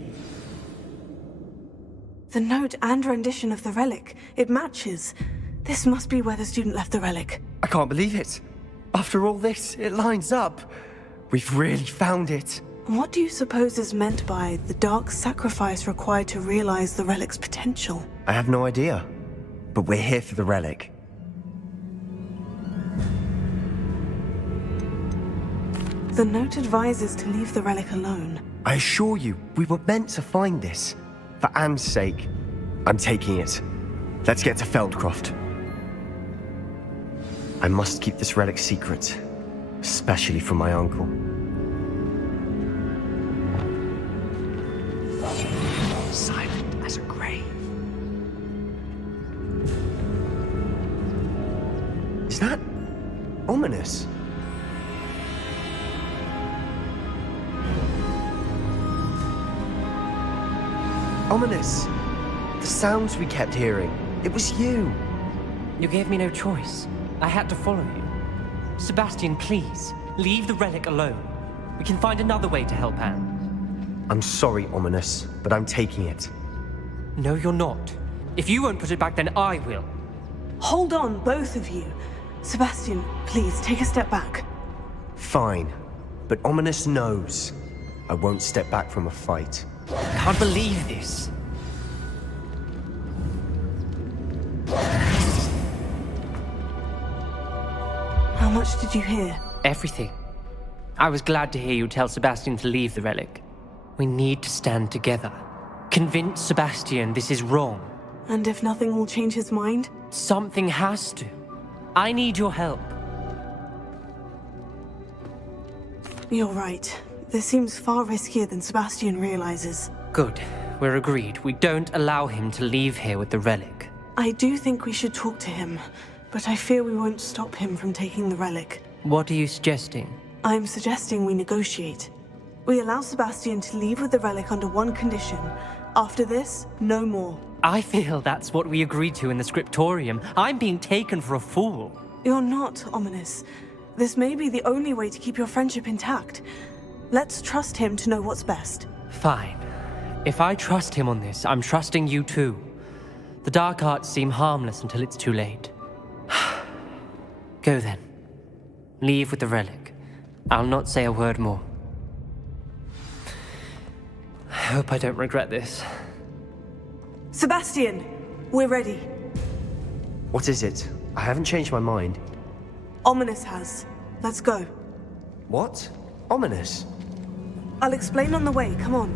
The note and rendition of the relic. It matches. This must be where the student left the relic. I can't believe it. After all this, it lines up. We've really found it. What do you suppose is meant by the dark sacrifice required to realize the relic's potential? I have no idea. But we're here for the relic. The note advises to leave the relic alone. I assure you, we were meant to find this. For Anne's sake. I'm taking it. Let's get to Feldcroft. I must keep this relic secret. Especially from my uncle. Silent as a grave. Is that ominous? Ominous. The sounds we kept hearing. It was you. You gave me no choice. I had to follow you. Sebastian, please, leave the relic alone. We can find another way to help Anne. I'm sorry, Ominous, but I'm taking it. No, you're not. If you won't put it back, then I will. Hold on, both of you. Sebastian, please, take a step back. Fine. But Ominous knows. I won't step back from a fight. I can't believe this. How much did you hear? Everything. I was glad to hear you tell Sebastian to leave the relic. We need to stand together. Convince Sebastian this is wrong. And if nothing will change his mind? Something has to. I need your help. You're right. This seems far riskier than Sebastian realizes. Good. We're agreed. We don't allow him to leave here with the relic. I do think we should talk to him, but I fear we won't stop him from taking the relic. What are you suggesting? I'm suggesting we negotiate. We allow Sebastian to leave with the relic under one condition. After this, no more. I feel that's what we agreed to in the scriptorium. I'm being taken for a fool. You're not, Ominous. This may be the only way to keep your friendship intact. Let's trust him to know what's best. Fine. If I trust him on this, I'm trusting you too. The dark arts seem harmless until it's too late. Go then. Leave with the relic. I'll not say a word more. I hope I don't regret this. Sebastian, we're ready. What is it? I haven't changed my mind. Ominous has. Let's go. What? Ominous? I'll explain on the way, come on.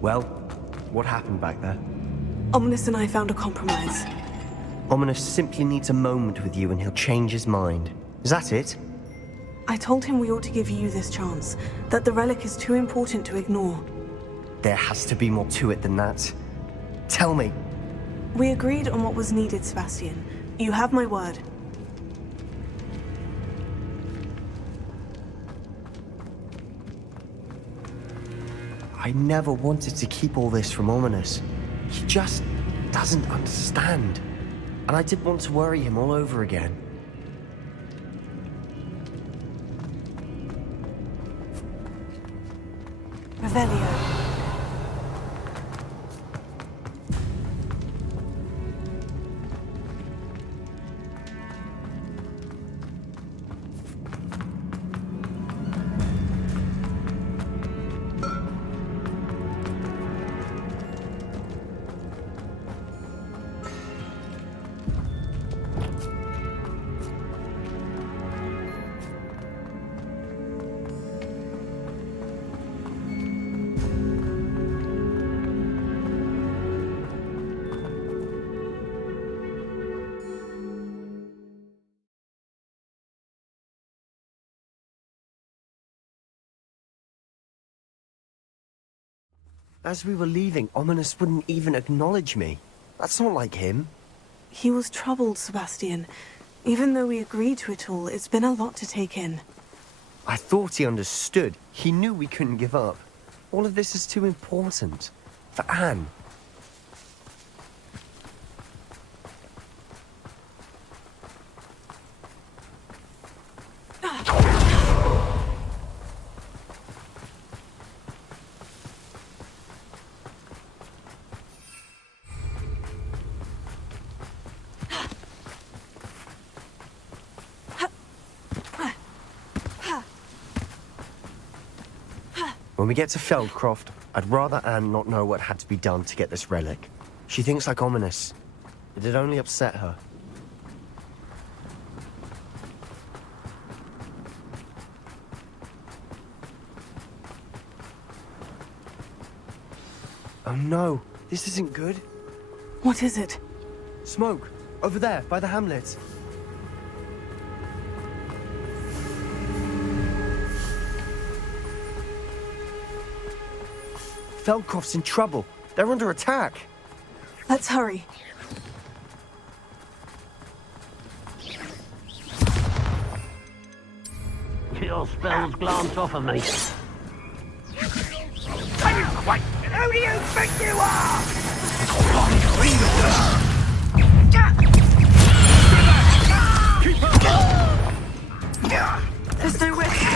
Well, what happened back there? Ominous and I found a compromise. Ominous simply needs a moment with you and he'll change his mind. Is that it? I told him we ought to give you this chance, that the relic is too important to ignore. There has to be more to it than that. Tell me. We agreed on what was needed, Sebastian. You have my word. I never wanted to keep all this from Ominous. He just doesn't understand. And I didn't want to worry him all over again. Revelio. As we were leaving, Ominous wouldn't even acknowledge me. That's not like him. He was troubled, Sebastian. Even though we agreed to it all, it's been a lot to take in. I thought he understood. He knew we couldn't give up. All of this is too important. For Anne. When we get to Feldcroft, I'd rather Anne not know what had to be done to get this relic. She thinks like Ominous. It'd only upset her. Oh no, this isn't good. What is it? Smoke, over there, by the hamlet. Feldcroft's in trouble. They're under attack. Let's hurry. Your spells glance off of me. Who do you think you are? There's nowhere to go.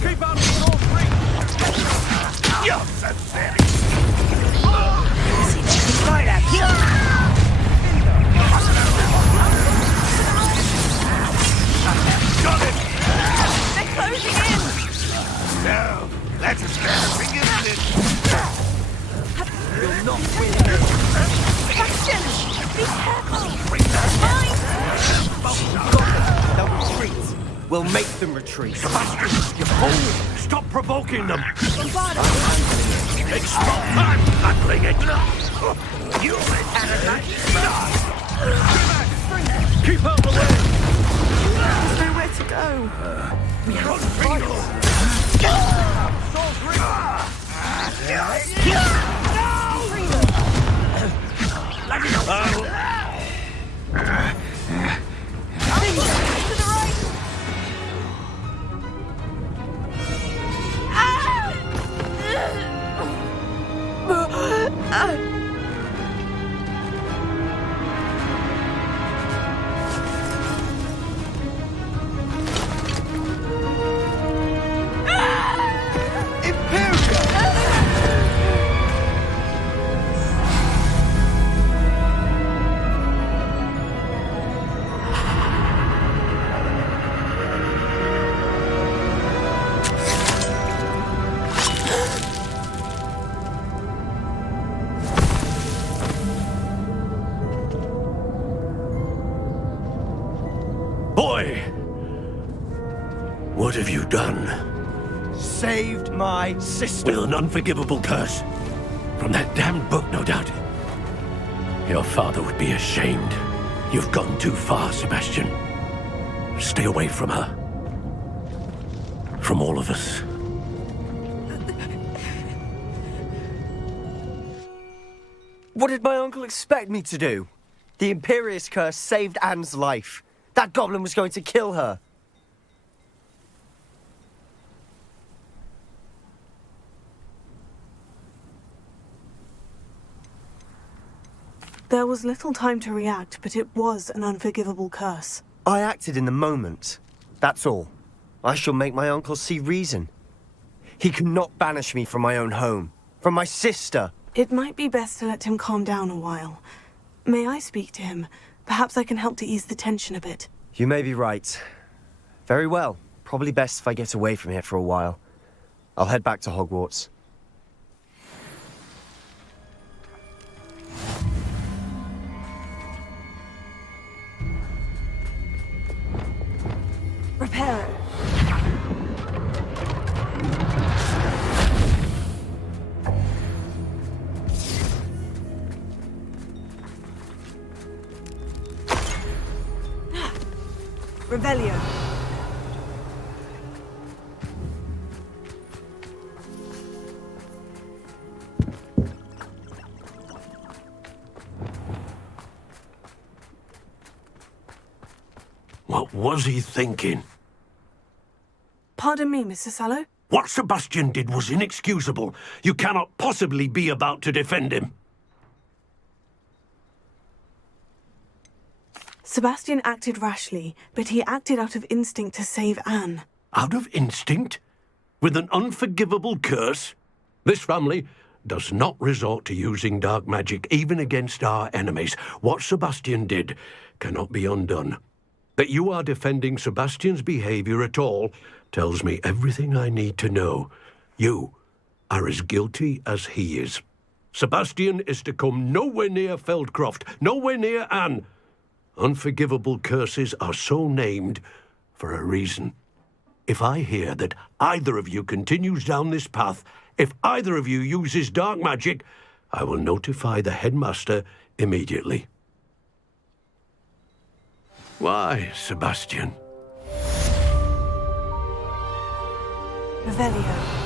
Keep on all three. You're so silly. Right up here. Got it. They're closing in. No, that's a embarrassing, isn't it? You'll not win. Sebastian, be careful. They'll retreat. We'll make them retreat. Sebastian, you fool! Stop provoking them! Stop I'm handling it! You had a nice start. Keep out the way! There's nowhere to go. We have to fight. Boy! What have you done? saved my sister. With an unforgivable curse. From that damned book, no doubt. Your father would be ashamed. You've gone too far, Sebastian. Stay away from her. From all of us. What did my uncle expect me to do? The Imperious curse saved Anne's life. That goblin was going to kill her. There was little time to react, but it was an unforgivable curse. I acted in the moment. That's all. I shall make my uncle see reason. He cannot banish me from my own home. From my sister. It might be best to let him calm down a while. May I speak to him? Perhaps I can help to ease the tension a bit. You may be right. Very well. Probably best if I get away from here for a while. I'll head back to Hogwarts. Reparo. Revelio. What was he thinking? Pardon me, Mr. Sallow? What Sebastian did was inexcusable. You cannot possibly be about to defend him. Sebastian acted rashly, but he acted out of instinct to save Anne. Out of instinct? With an unforgivable curse? This family does not resort to using dark magic even against our enemies. What Sebastian did cannot be undone. That you are defending Sebastian's behavior at all tells me everything I need to know. You are as guilty as he is. Sebastian is to come nowhere near Feldcroft, nowhere near Anne. Unforgivable curses are so named for a reason. If I hear that either of you continues down this path, if either of you uses dark magic, I will notify the headmaster immediately. Why, Sebastian? Revelio.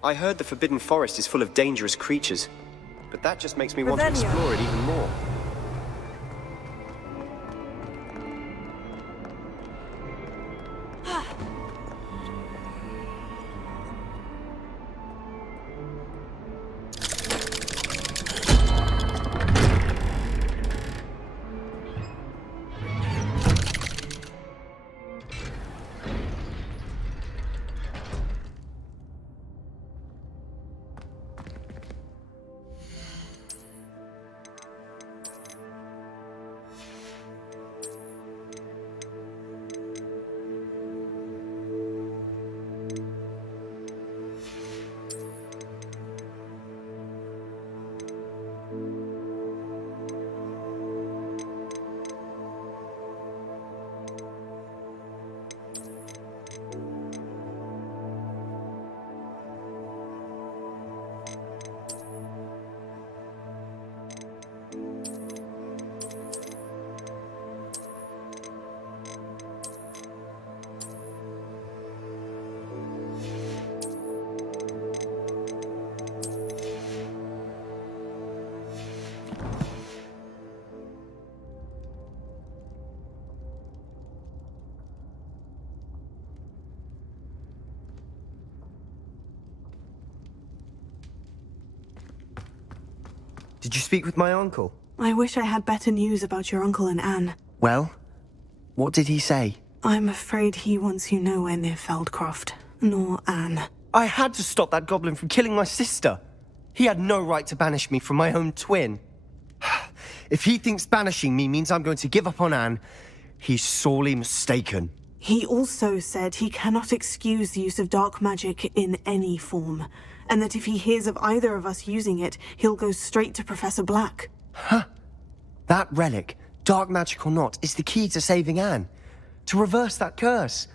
I heard the Forbidden Forest is full of dangerous creatures, but that just makes me want to explore it even more. Did you speak with my uncle? I wish I had better news about your uncle and Anne. Well, what did he say? I'm afraid he wants you nowhere near Feldcroft, nor Anne. I had to stop that goblin from killing my sister. He had no right to banish me from my own twin. If he thinks banishing me means I'm going to give up on Anne, he's sorely mistaken. He also said he cannot excuse the use of dark magic in any form, and that if he hears of either of us using it, he'll go straight to Professor Black. Huh? That relic, dark magic or not, is the key to saving Anne. To reverse that curse.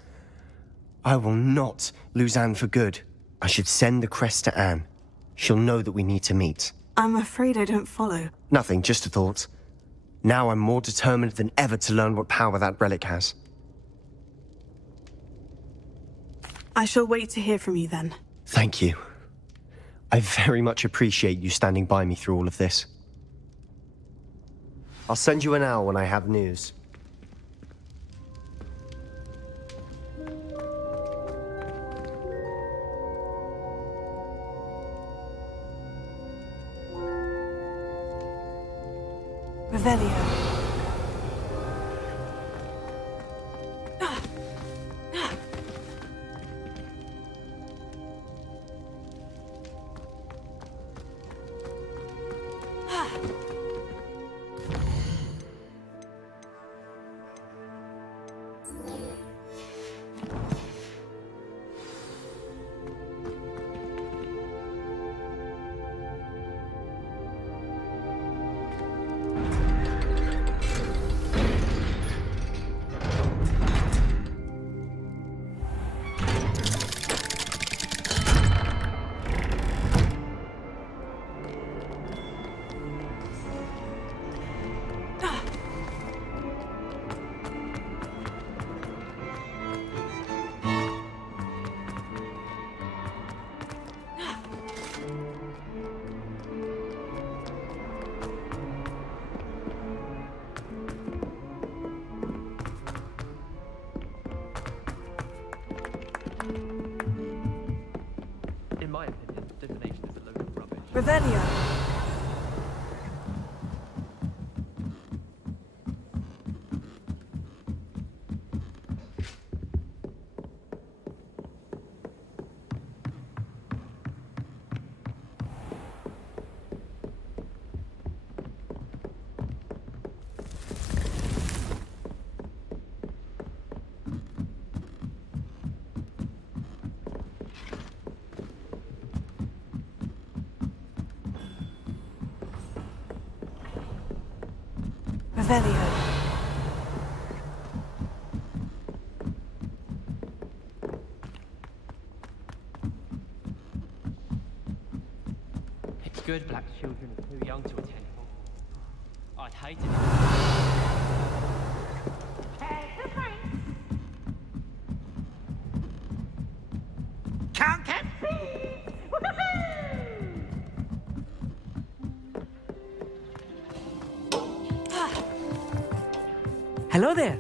I will not lose Anne for good. I should send the crest to Anne. She'll know that we need to meet. I'm afraid I don't follow. Nothing, just a thought. Now I'm more determined than ever to learn what power that relic has. I shall wait to hear from you then. Thank you. I very much appreciate you standing by me through all of this. I'll send you an owl when I have news. Revelio. In my opinion, divination is a load of rubbish. Revelio. Revelio. It's good black children are too young to attend home. I'd hate it. Can't get Hello there.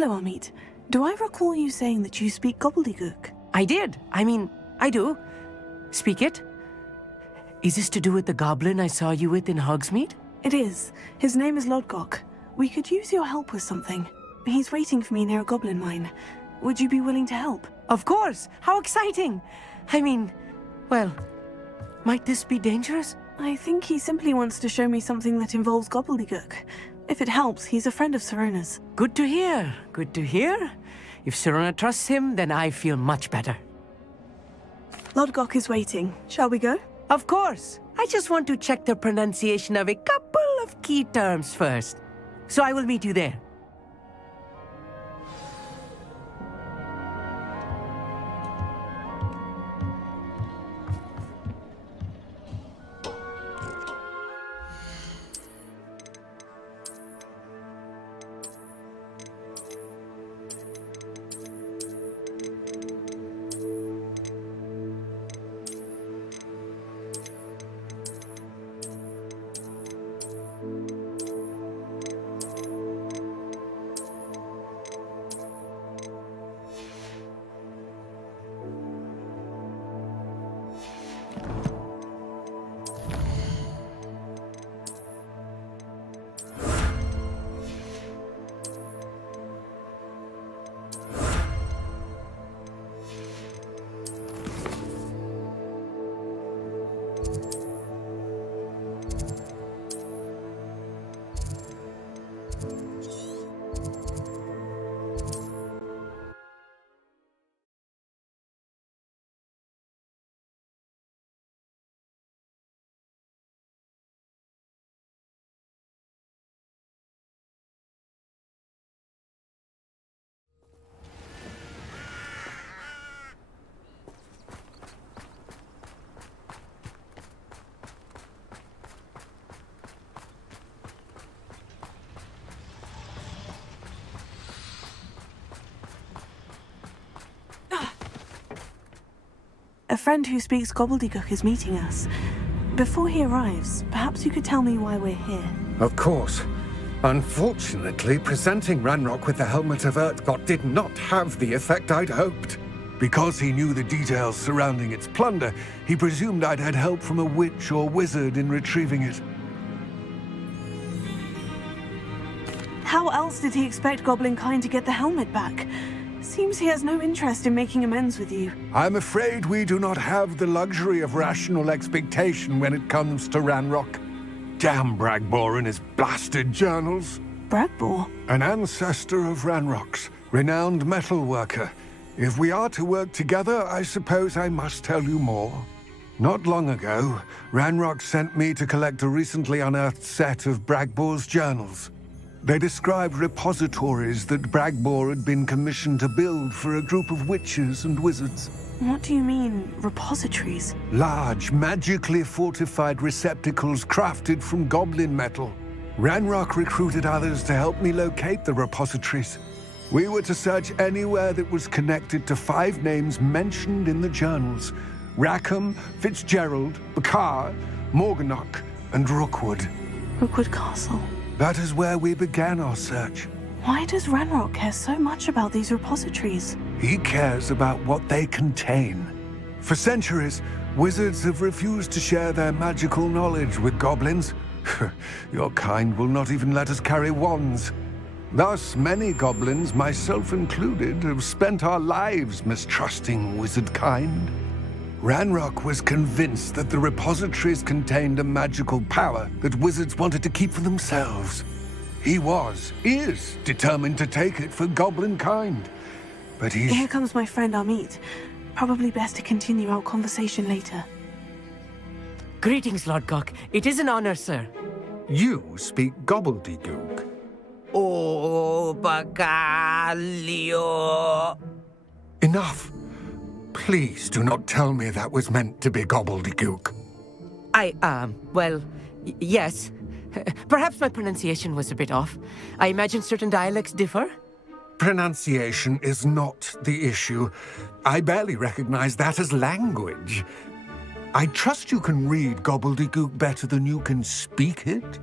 Hello, Amit. Do I recall you saying that you speak gobbledygook? I did. I do. Speak it. Is this to do with the goblin I saw you with in Hogsmeade? It is. His name is Lodgok. We could use your help with something. He's waiting for me near a goblin mine. Would you be willing to help? Of course. How exciting. Well, might this be dangerous? I think he simply wants to show me something that involves gobbledygook. If it helps, he's a friend of Serona's. Good to hear. Good to hear. If Serona trusts him, then I feel much better. Lodgok is waiting. Shall we go? Of course. I just want to check the pronunciation of a couple of key terms first. So I will meet you there. A friend who speaks gobbledygook is meeting us. Before he arrives, perhaps you could tell me why we're here. Of course. Unfortunately, presenting Ranrock with the Helmet of Urtkot did not have the effect I'd hoped. Because he knew the details surrounding its plunder, he presumed I'd had help from a witch or wizard in retrieving it. How else did he expect Goblinkind to get the helmet back? Seems he has no interest in making amends with you. I'm afraid we do not have the luxury of rational expectation when it comes to Ranrock. Damn Bragbor and his blasted journals. Bragbor? An ancestor of Ranrock's, renowned metal worker. If we are to work together, I suppose I must tell you more. Not long ago, Ranrock sent me to collect a recently unearthed set of Bragbor's journals. They described repositories that Bragbor had been commissioned to build for a group of witches and wizards. What do you mean, repositories? Large, magically fortified receptacles crafted from goblin metal. Ranrock recruited others to help me locate the repositories. We were to search anywhere that was connected to 5 names mentioned in the journals: Rackham, Fitzgerald, Bakar, Morganach, and Rookwood. Rookwood Castle. That is where we began our search. Why does Ranrock care so much about these repositories? He cares about what they contain. For centuries, wizards have refused to share their magical knowledge with goblins. Your kind will not even let us carry wands. Thus, many goblins, myself included, have spent our lives mistrusting wizard kind. Ranrock was convinced that the repositories contained a magical power that wizards wanted to keep for themselves. He is determined to take it for goblin kind. But he's... Here comes my friend Amit. Probably best to continue our conversation later. Greetings, Lord Gok. It is an honor, sir. You speak gobbledygook. Oh, Bacalio. Enough. Please do not tell me that was meant to be gobbledygook. Yes. Perhaps my pronunciation was a bit off. I imagine certain dialects differ? Pronunciation is not the issue. I barely recognize that as language. I trust you can read gobbledygook better than you can speak it?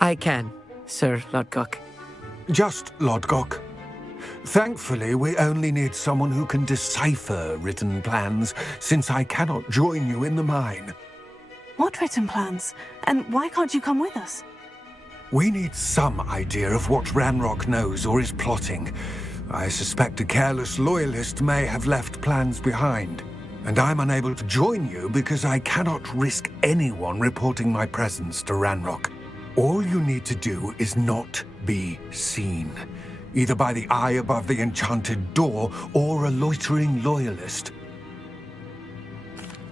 I can, Sir Lord Gok. Just Lord Gok. Thankfully, we only need someone who can decipher written plans, since I cannot join you in the mine. What written plans? And why can't you come with us? We need some idea of what Ranrock knows or is plotting. I suspect a careless loyalist may have left plans behind. And I'm unable to join you because I cannot risk anyone reporting my presence to Ranrock. All you need to do is not be seen, either by the eye above the enchanted door or a loitering loyalist.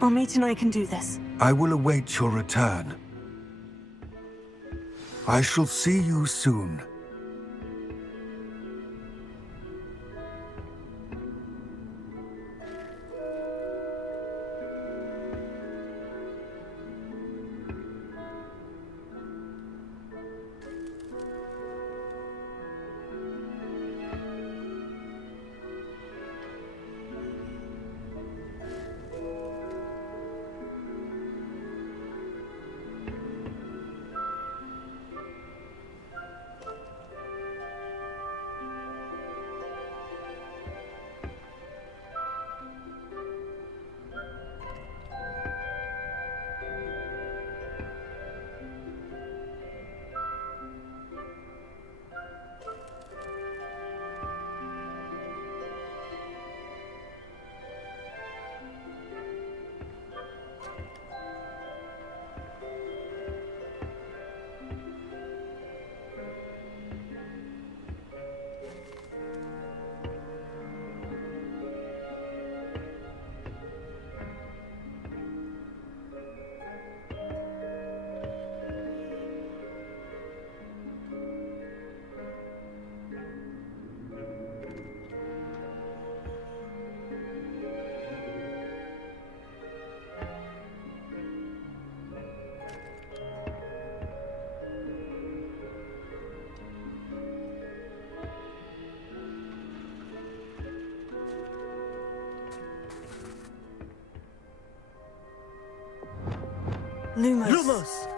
Amit and I can do this. I will await your return. I shall see you soon. Lumos. Lumos!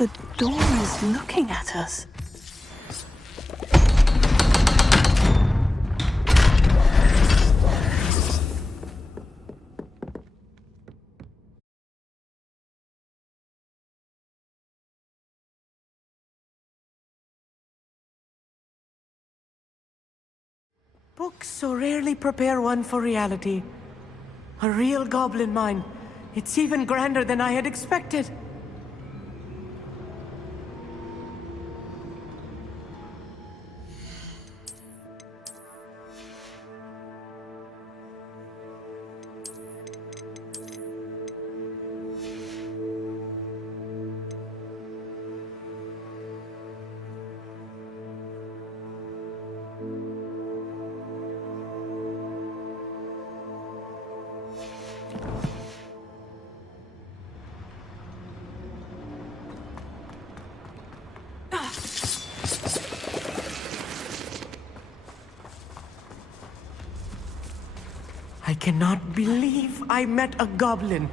The door is looking at us. Books so rarely prepare one for reality. A real goblin mine. It's even grander than I had expected. I cannot believe I met a goblin.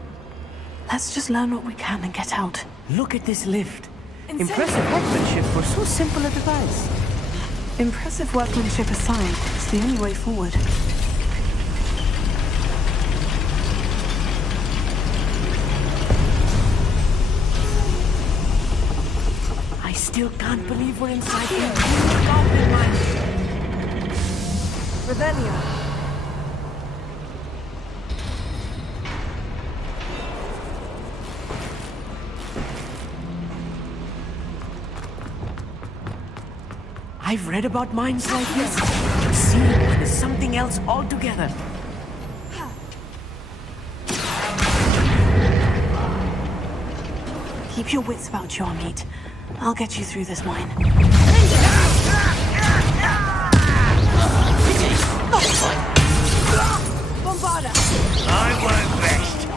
Let's just learn what we can and get out. Look at this lift. Impressive workmanship for so simple a device. Impressive workmanship aside, it's the only way forward. I still can't believe we're inside a huge goblin mine. Revelio. I've read about mines like this. Seeing one is something else altogether. Keep your wits about you, Amit. I'll get you through this mine. Bombarda! I work best.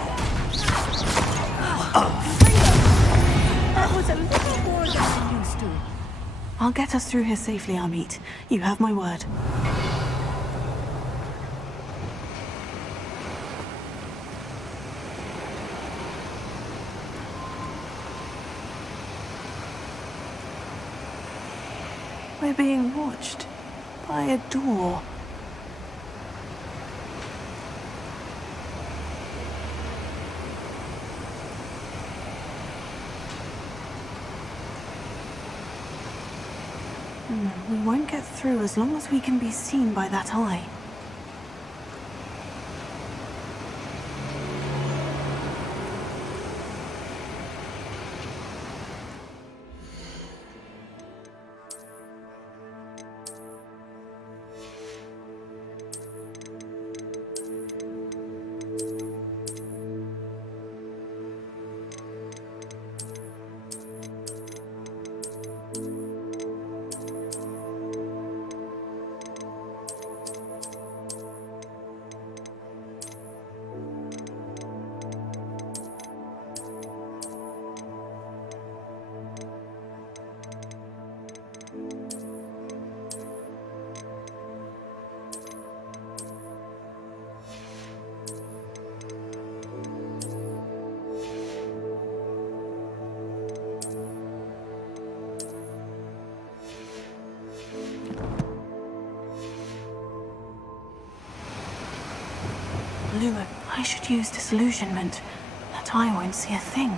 That was a little more than I'm used to. I'll get us through here safely, Amit. You have my word. We're being watched by a door. We won't get through as long as we can be seen by that eye. Lua, I should use disillusionment. That eye won't see a thing.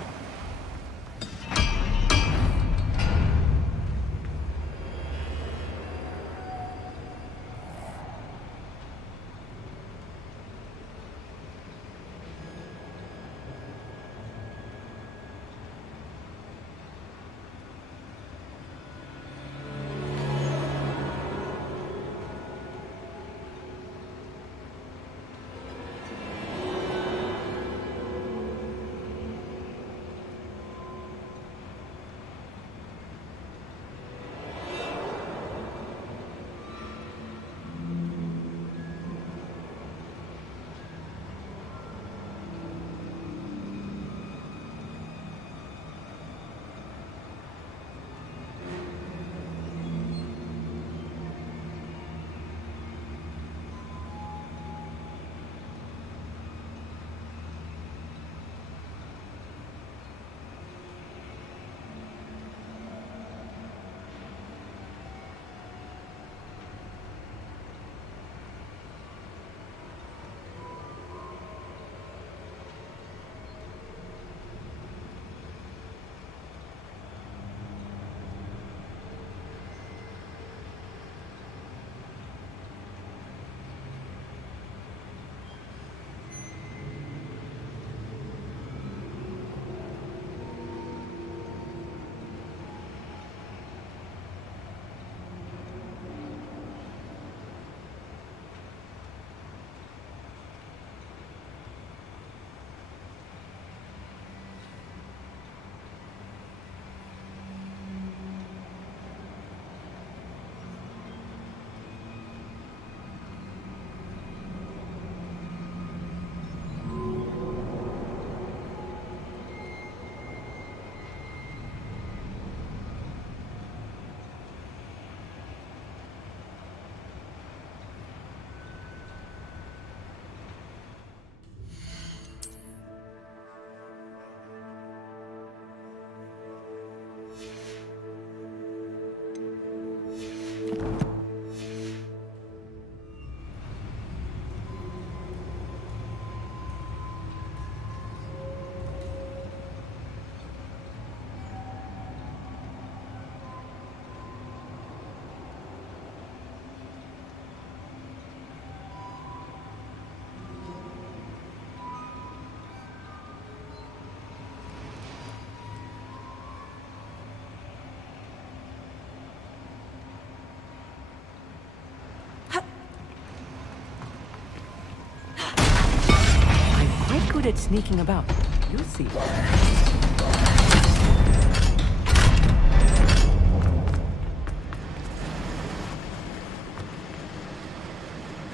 Good at sneaking about. You'll see.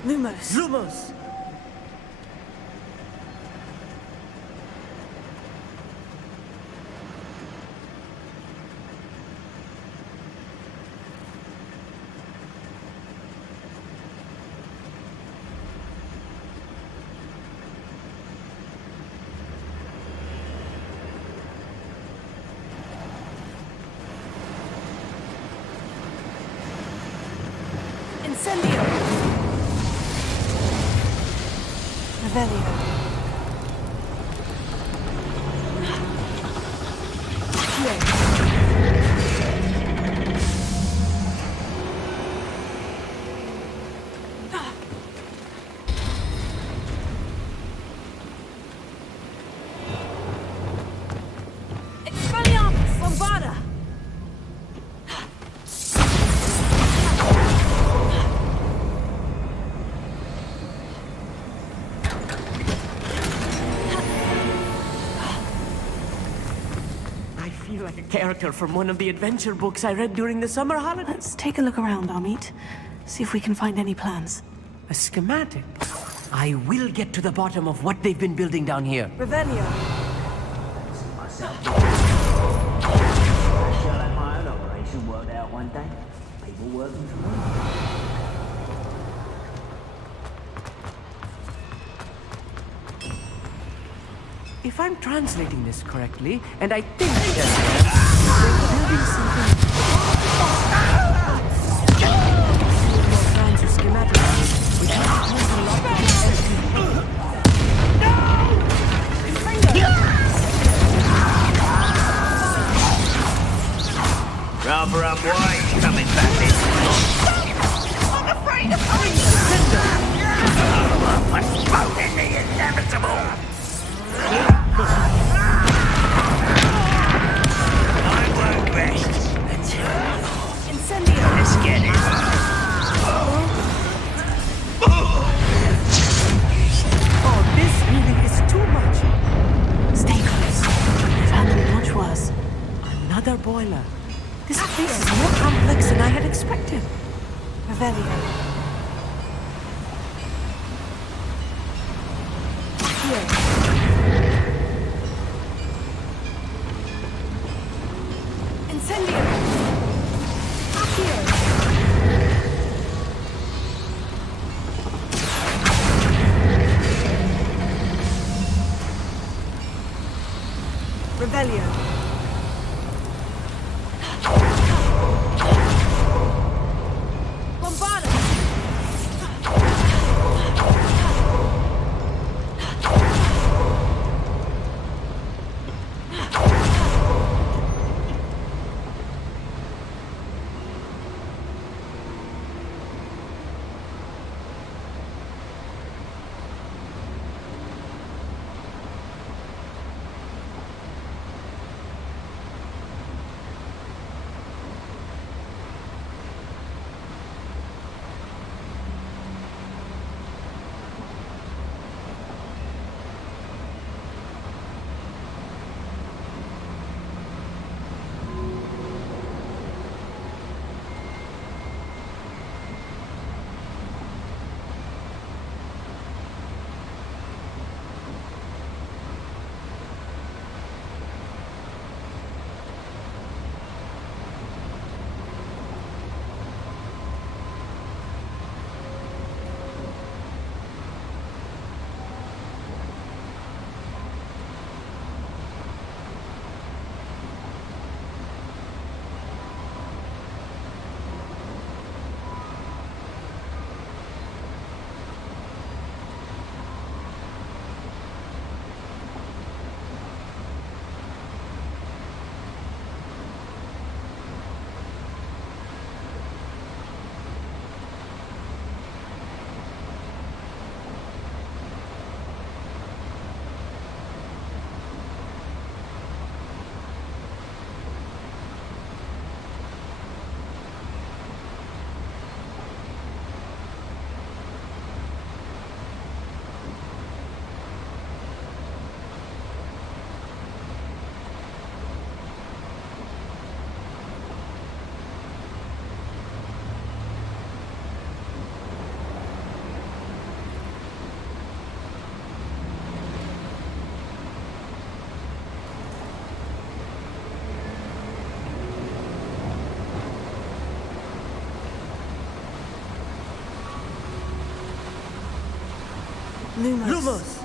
Lumos. Lumos! Incendio! Revelio. Expelliarmus! Bombarda! I feel like a character from one of the adventure books I read during the summer holidays. Let's take a look around, Amit. See if we can find any plans. A schematic. I will get to the bottom of what they've been building down here. Revelio! I shall have my own operation worked out one day. People working for me. If I'm translating this correctly, and I think they're building something. More plans or schematics. We can't use a lot Rather unwise coming back this way. I'm afraid of postponing the inevitable. I won't rest until... Incendio! Let's get it. Oh, this really is too much. Stay close. I've handled much worse. Another boiler. This place is more complex than I had expected. Revelio. Incendio! Accio! Revelio! Bombarda! Lumos.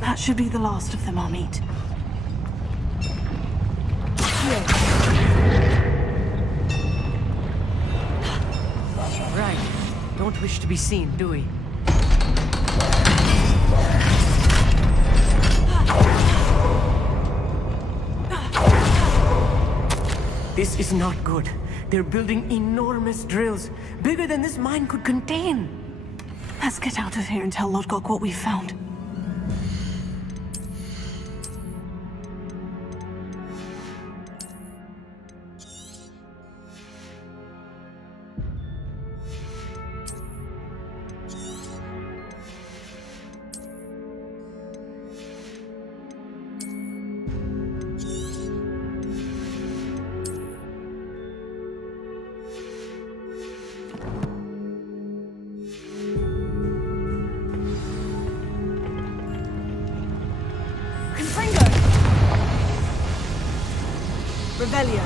That should be the last of them, Amit. Right. Don't wish to be seen, do we? This is not good. They're building enormous drills, bigger than this mine could contain. Let's get out of here and tell Lodgok what we've found. Revelio.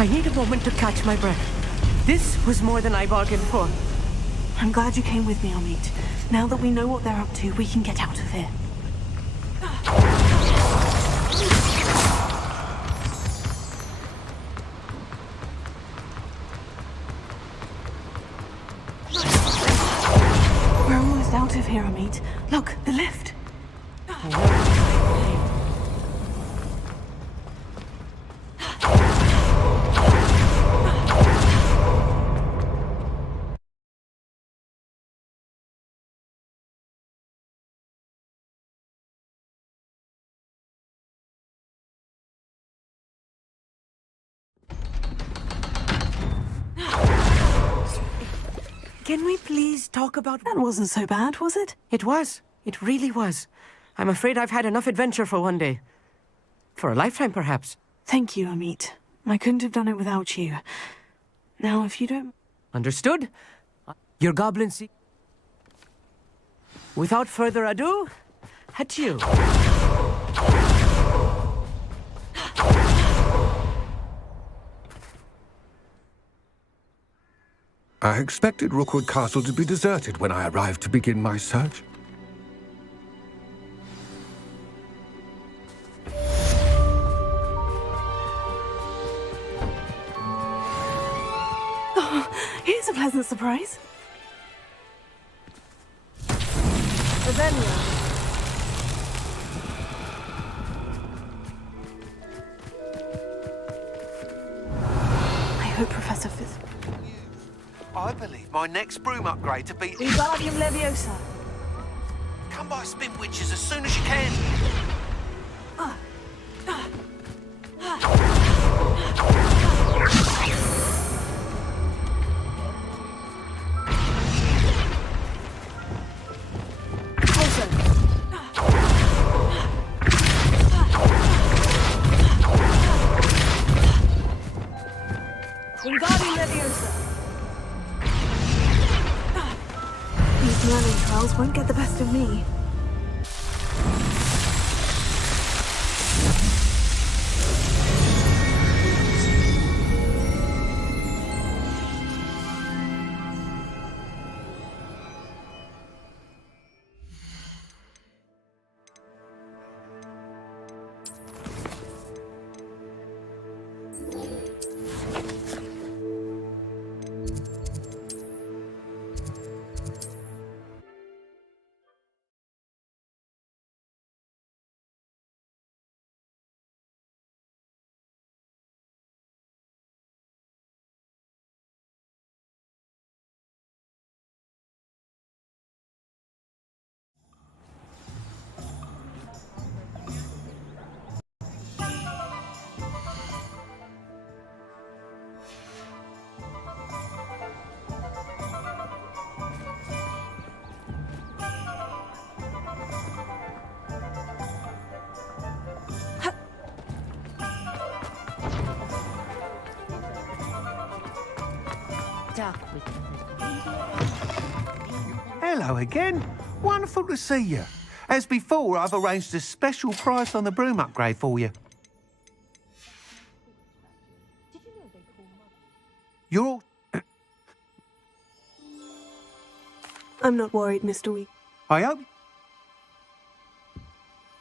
I need a moment to catch my breath. This was more than I bargained for. I'm glad you came with me, Amit. Now that we know what they're up to, we can get out of here. We're almost out of here, Amit. Look, the lift. Can we please talk about... That wasn't so bad, was it? It was. It really was. I'm afraid I've had enough adventure for one day. For a lifetime, perhaps. Thank you, Amit. I couldn't have done it without you. Now, if you don't... Understood? Your goblin see... Without further ado, at you. I expected Rookwood Castle to be deserted when I arrived to begin my search. Oh, here's a pleasant surprise. Ravenia. I hope Professor Fifth. I believe my next broom upgrade to be... Wingardium Leviosa. Come by Spin Witches as soon as you can. Wingardium Leviosa. These learning trials won't get the best of me. Hello again. Wonderful to see you. As before, I've arranged a special price on the broom upgrade for you. You're all... I'm not worried, Mr. Wee. I hope...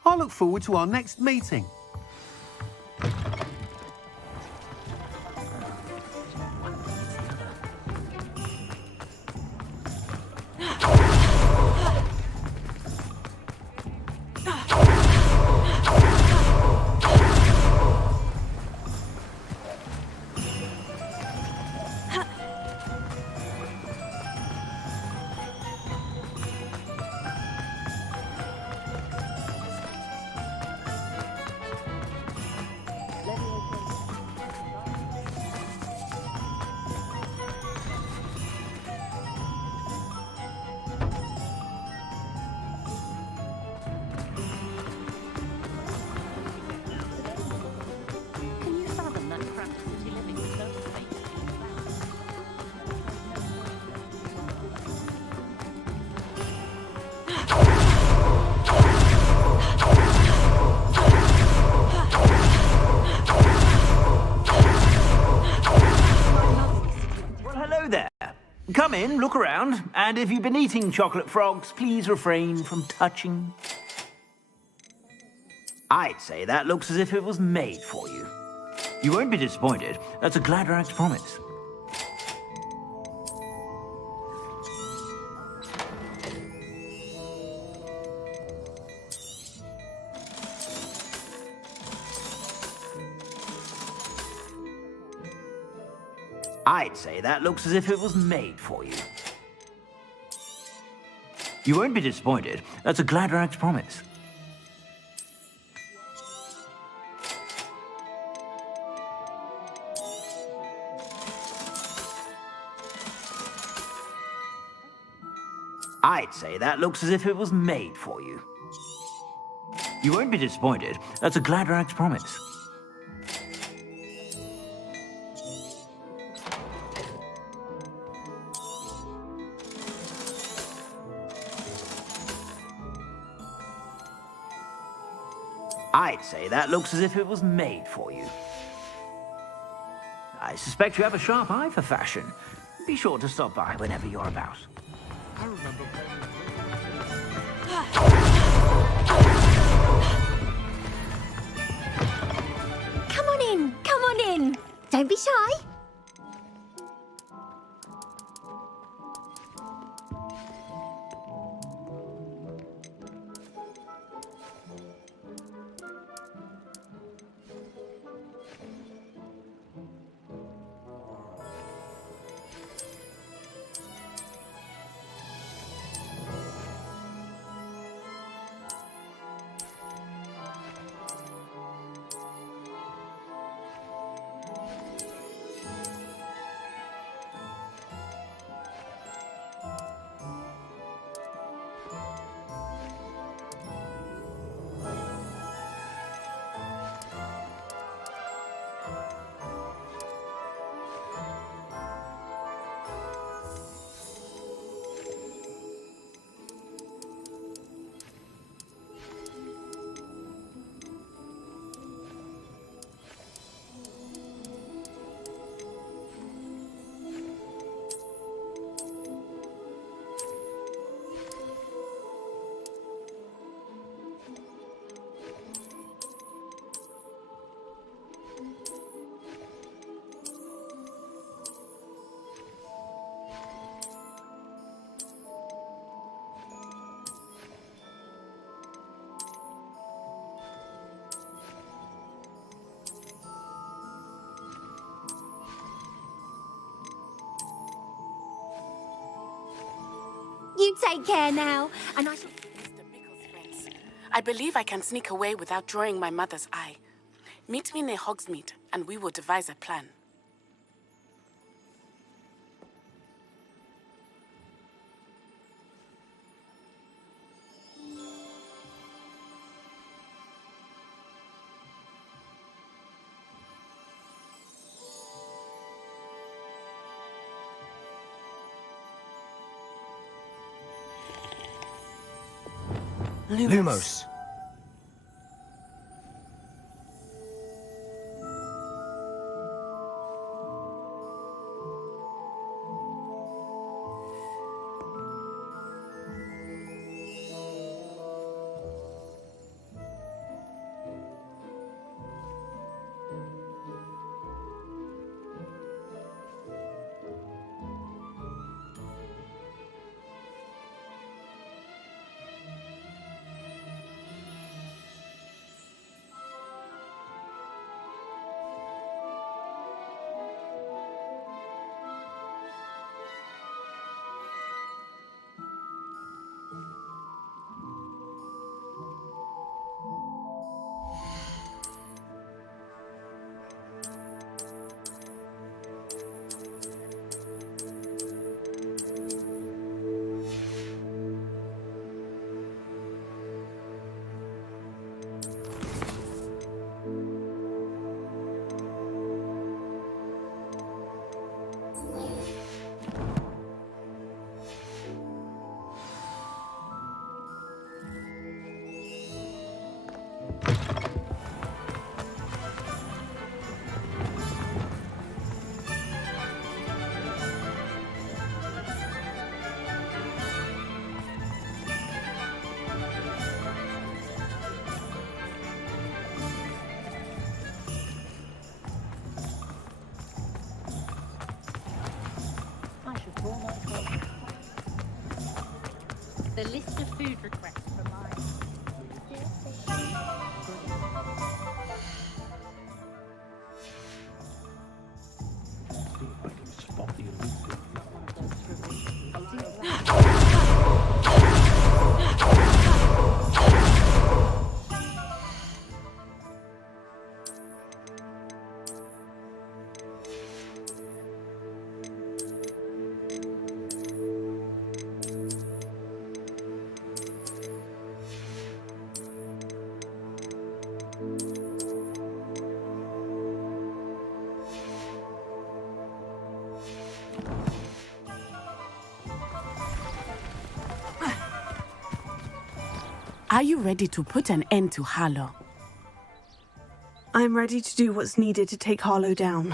I look forward to our next meeting. Come in, look around, and if you've been eating chocolate frogs, please refrain from touching. I'd say that looks as if it was made for you. You won't be disappointed. That's a Gladrax promise. I'd say that looks as if it was made for you. You won't be disappointed. That's a Gladrax promise. I'd say that looks as if it was made for you. You won't be disappointed. That's a Gladrax promise. I'd say that looks as if it was made for you. I suspect you have a sharp eye for fashion. Be sure to stop by whenever you're about. I remember. Come on in, come on in. Don't be shy. You take care now, and I shall... I believe I can sneak away without drawing my mother's eye. Meet me near Hogsmeade, and we will devise a plan. Lumos. The list of food requests for mine. Are you ready to put an end to Harlow? I'm ready to do what's needed to take Harlow down.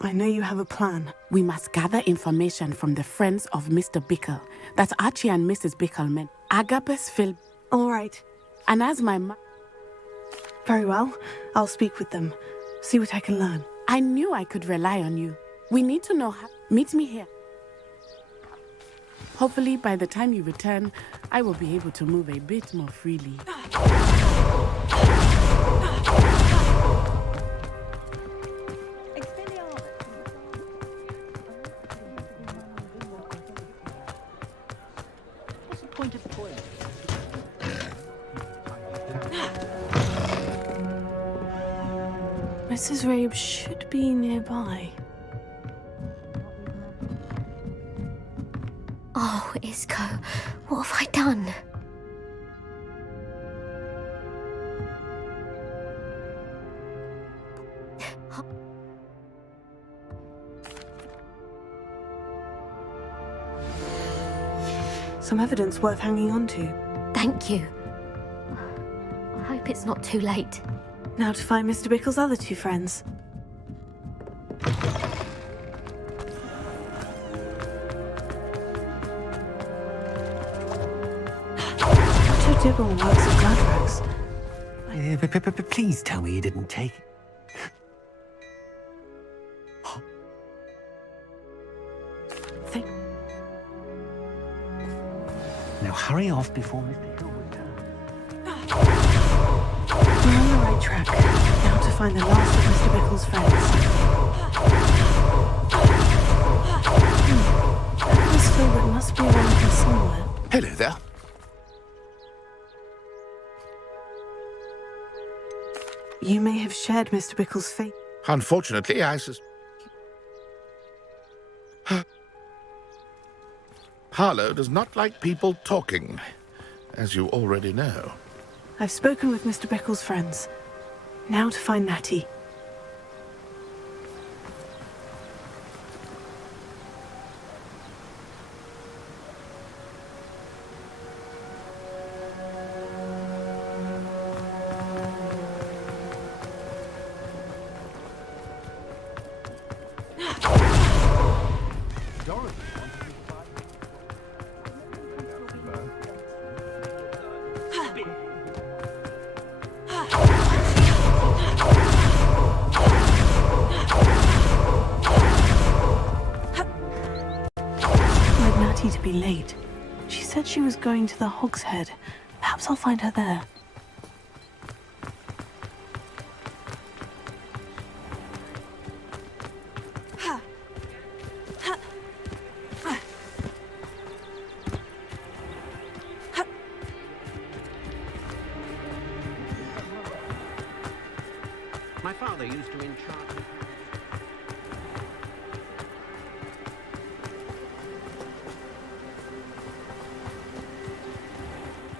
I know you have a plan. We must gather information from the friends of Mr. Bickle. That's Archie and Mrs. Bickleman. Agabus Phil. All right. And as my Very well. I'll speak with them. See what I can learn. I knew I could rely on you. We need to know how. Meet me here. Hopefully, by the time you return, I will be able to move a bit more freely. What's the point of the toilet? Mrs. Rabe should be nearby. Oh, Isco, what have I done? Some evidence worth hanging on to. Thank you. I hope it's not too late. Now to find Mr. Bickle's other two friends. Otto Dibble works at Gladrax. Please tell me you didn't take it. Now hurry off before Mr. Hill returns. We're on the right track. Now to find the last of Mr. Bickle's friends. Agnes Philbert must be around here somewhere. Hello there. You may have shared Mr. Bickle's fate. Unfortunately, Harlow does not like people talking, as you already know. I've spoken with Mr. Bickle's friends. Now to find Natty. To be late. She said she was going to the Hog's Head. Perhaps I'll find her there. My father used to enchant me.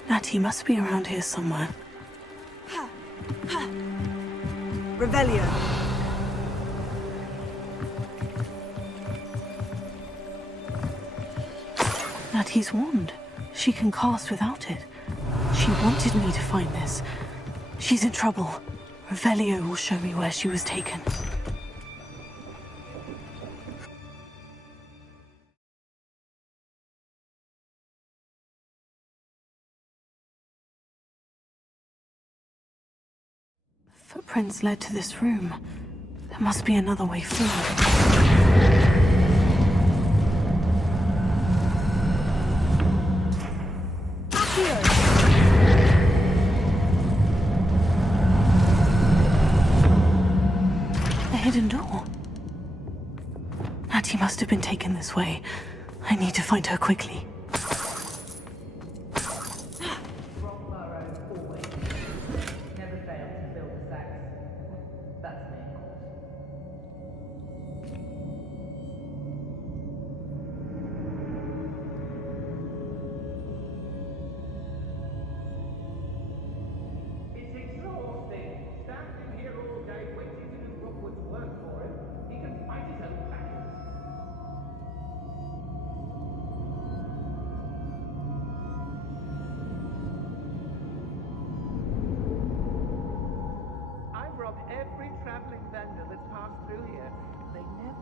Natty must be around here somewhere. Revelio. Natty's wand. She can cast without it. She wanted me to find this. She's in trouble. Revelio will show me where she was taken. Footprints led to this room. There must be another way forward. A hidden door. Natty must have been taken this way. I need to find her quickly. Every traveling vendor that's passed through here, they never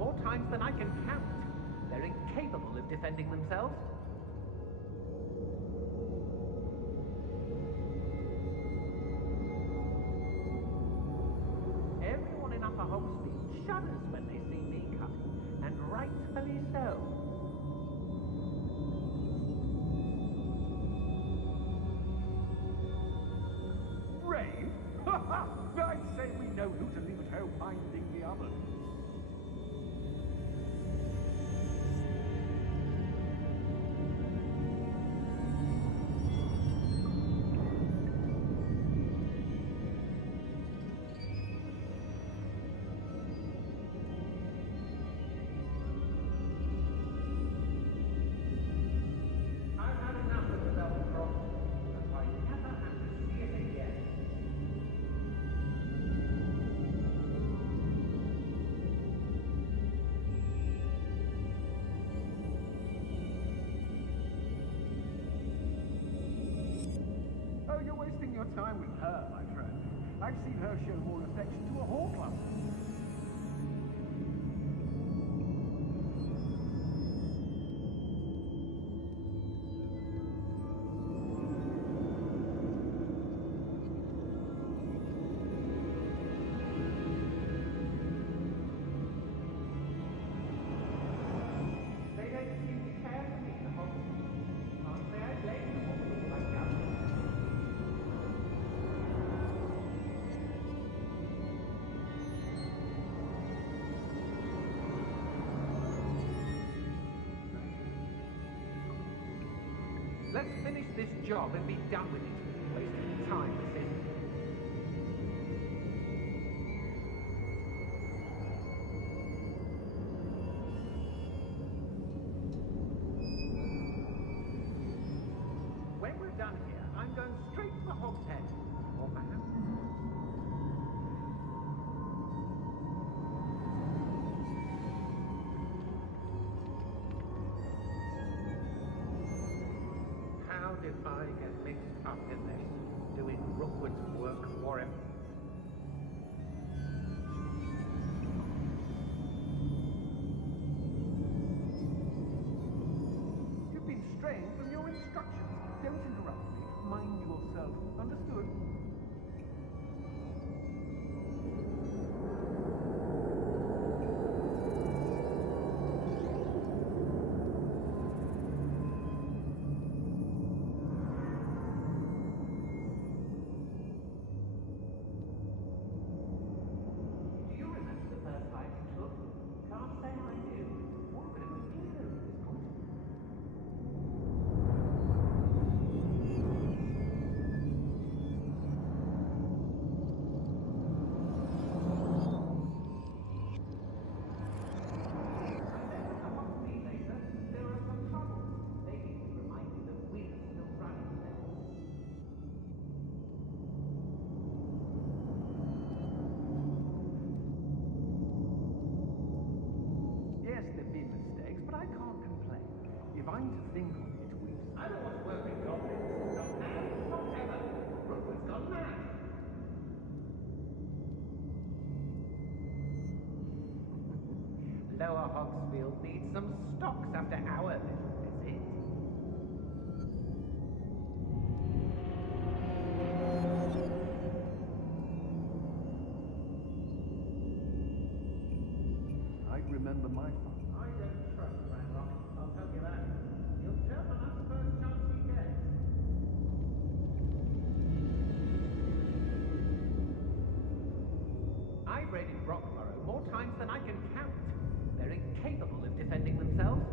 more times than I can count. They're incapable of defending themselves. Everyone in Upper Hogsmeade shudders when they see me coming, and rightfully so. Rain? I'd say we know who to leave at home minding the others. I've had enough of the Velvet Rock, and I never have to see it again. Oh, you're wasting your time with her, my friend. I've seen her show more affection to a horcrux. They don't seem to care for me in the hospital. Can't say I blame them all for my government. Let's finish this job and be done with it. Wasting time with this. When we're done here, I'm going straight to the Hogshead. Or perhaps... How did I get mixed up in this? Doing Rookwood's work for him? You've been straying from your instructions. Don't interrupt me. Mind yourself. Understood? Do you remember the first bite you took? Can't say I do. What a bit of a weirdo at this point. Yes, there've been mistakes, but I can't complain. If I'm to think of it, we've... I don't want to work with goblins. Not now. Not ever. Rookwood's gone mad. Lower Hogsfield needs some stocks after our little visit. I remember my father. I don't trust Ranrock, I'll tell you that. He'll jump on us the first chance he gets. I've raided Brockborough more times than I can count. They're incapable of defending themselves.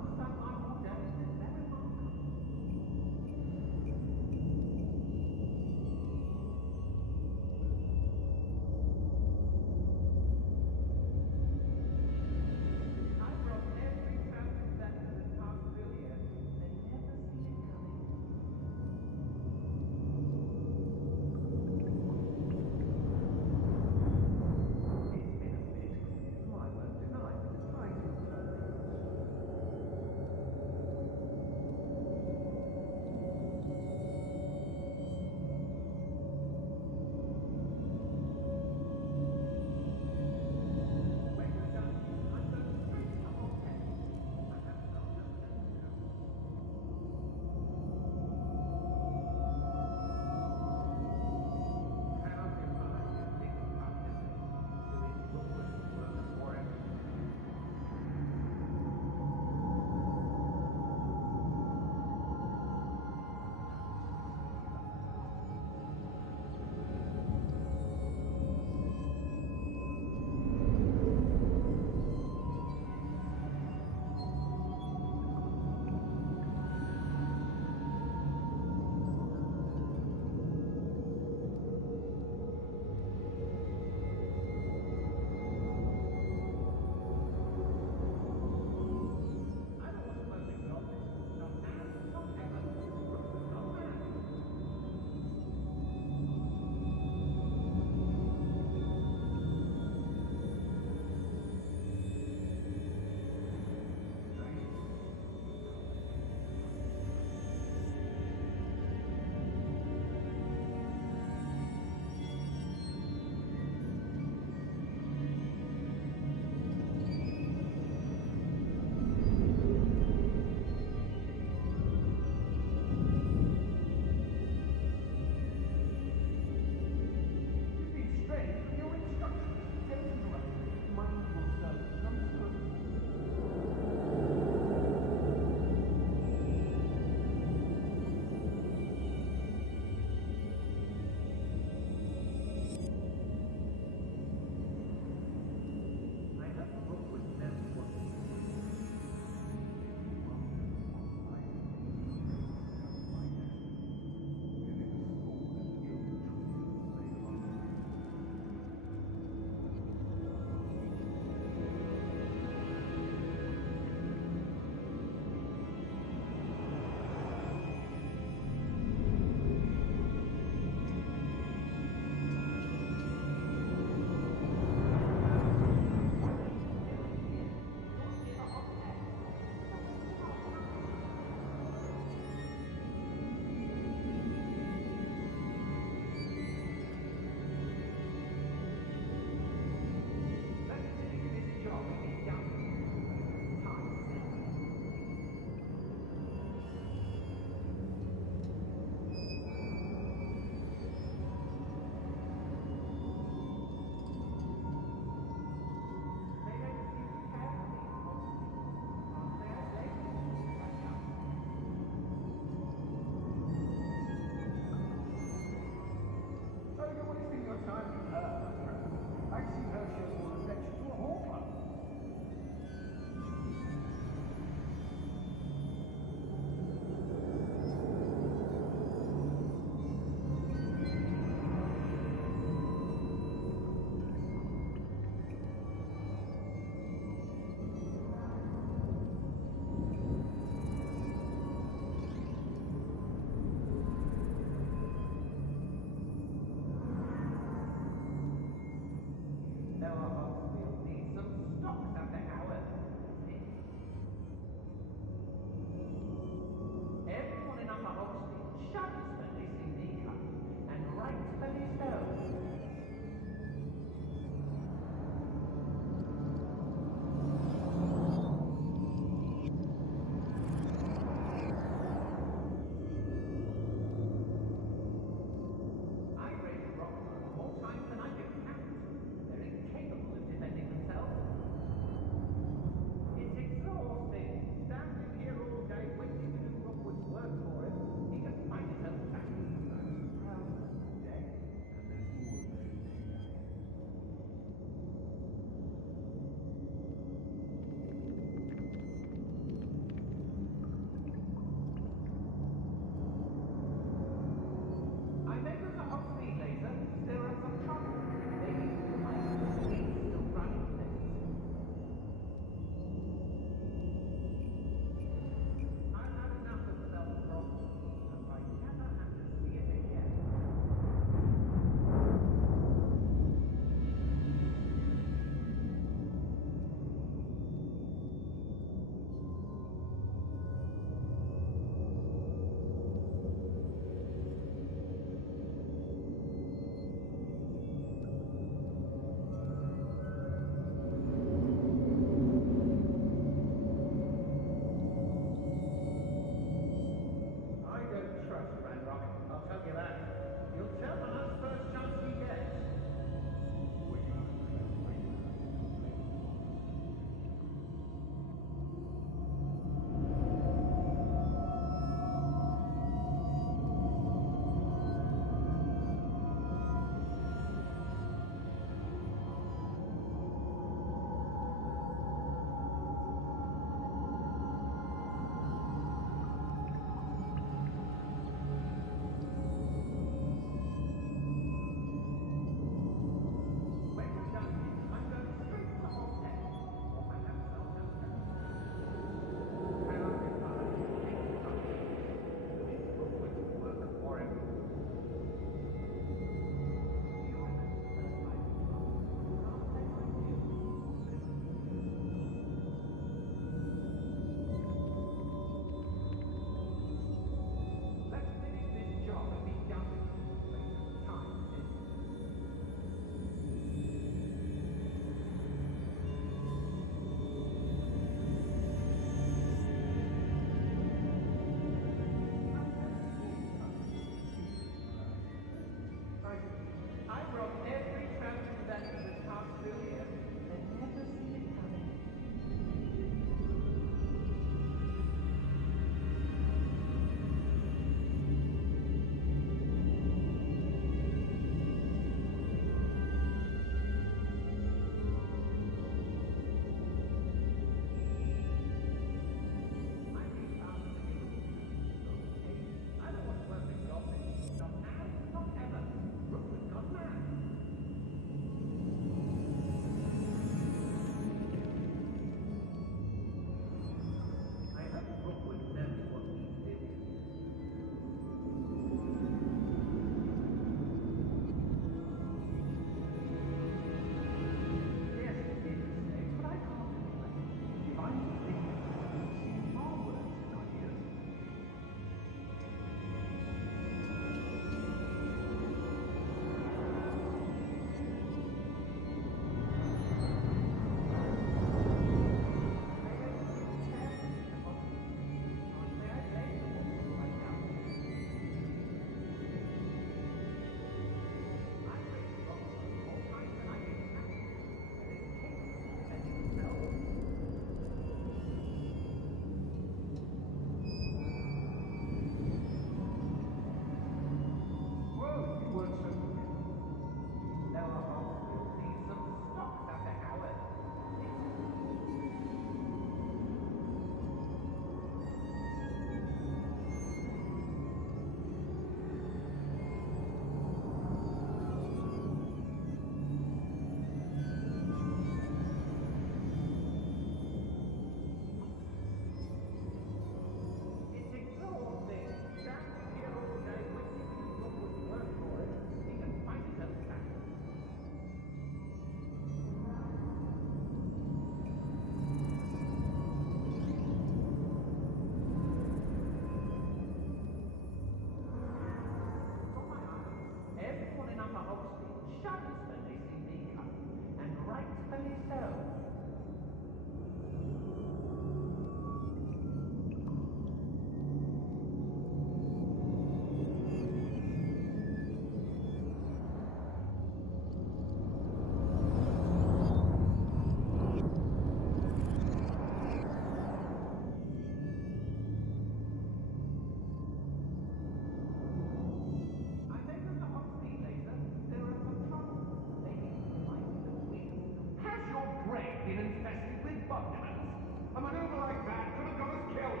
A maneuver like that could have got us killed.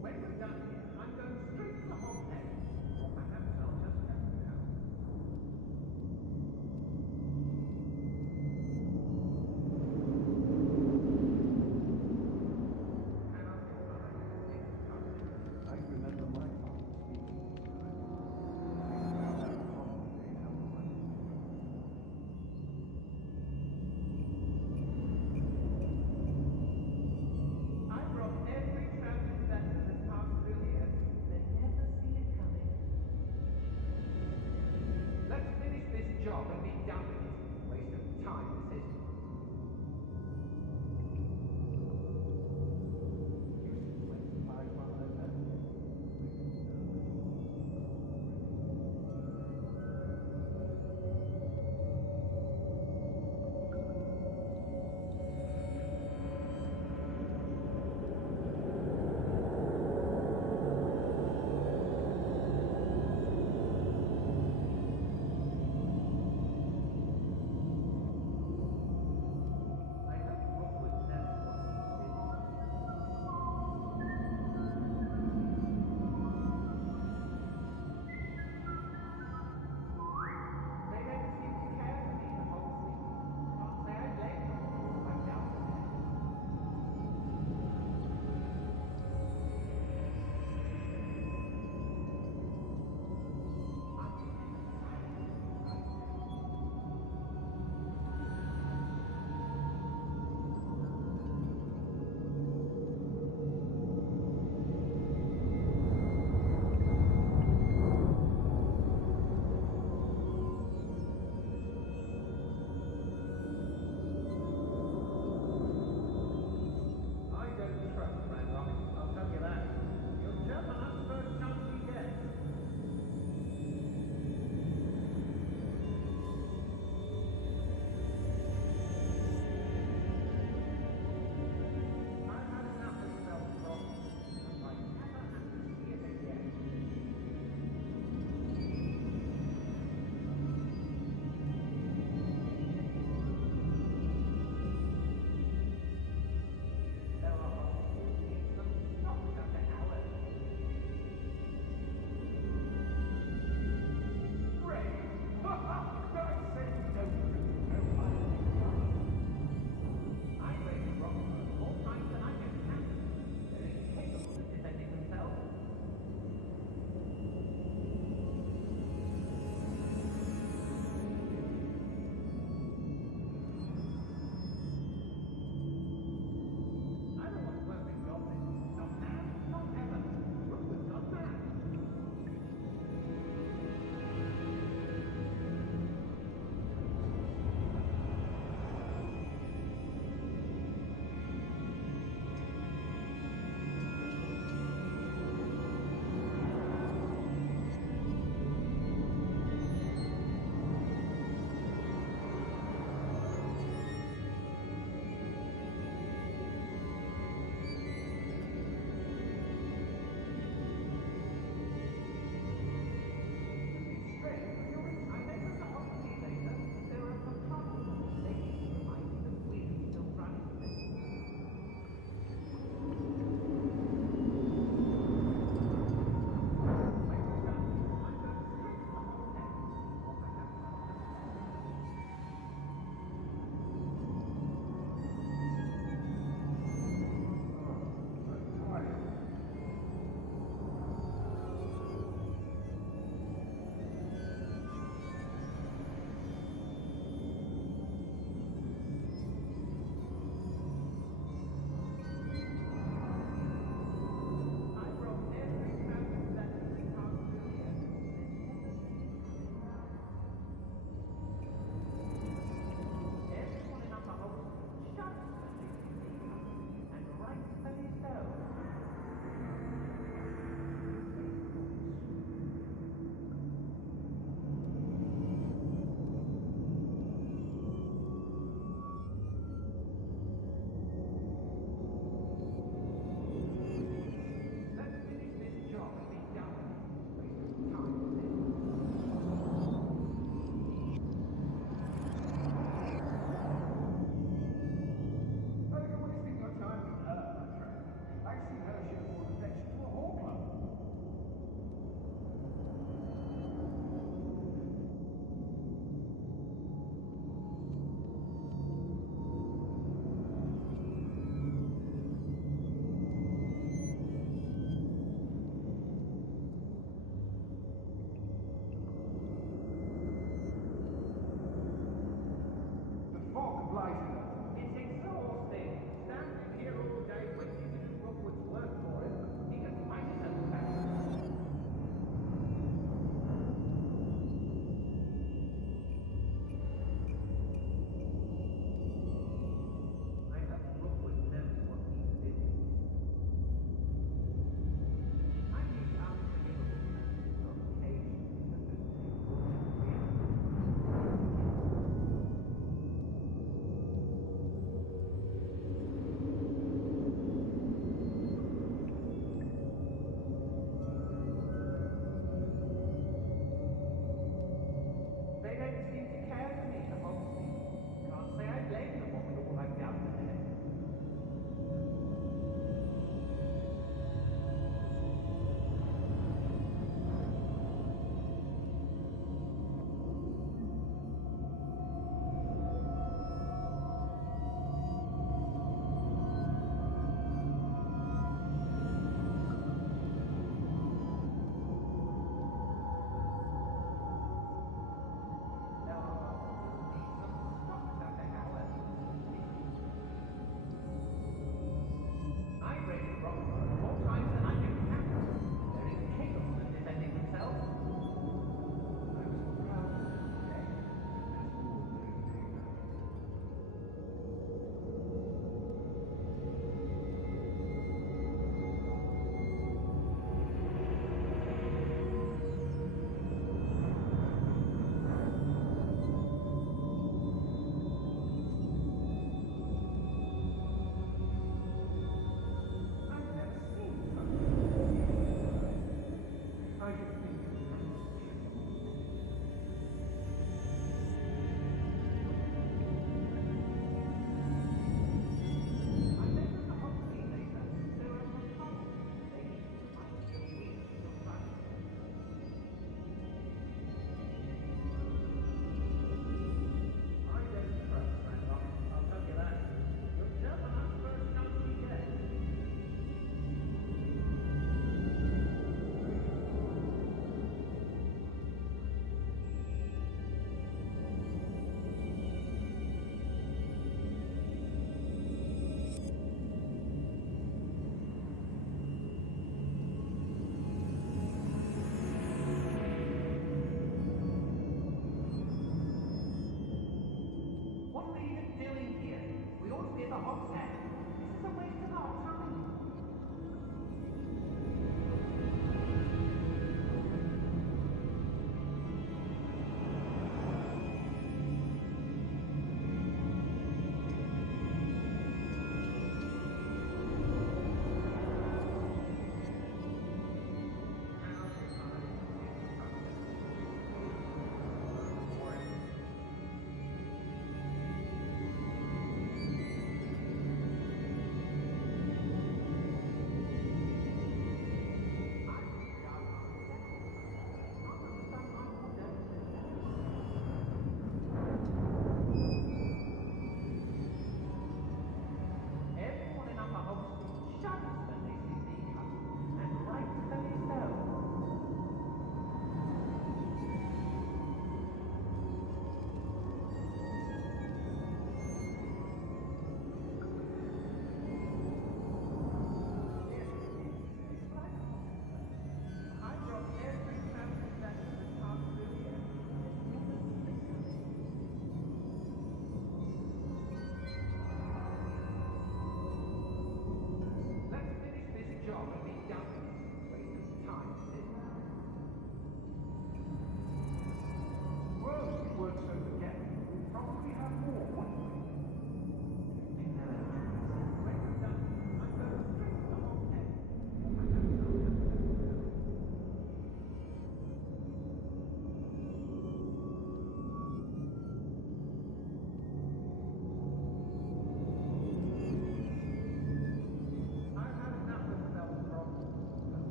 When we're done here, I'm going straight to the hotel. Or perhaps I'll just head down. I remember my father speaking this time.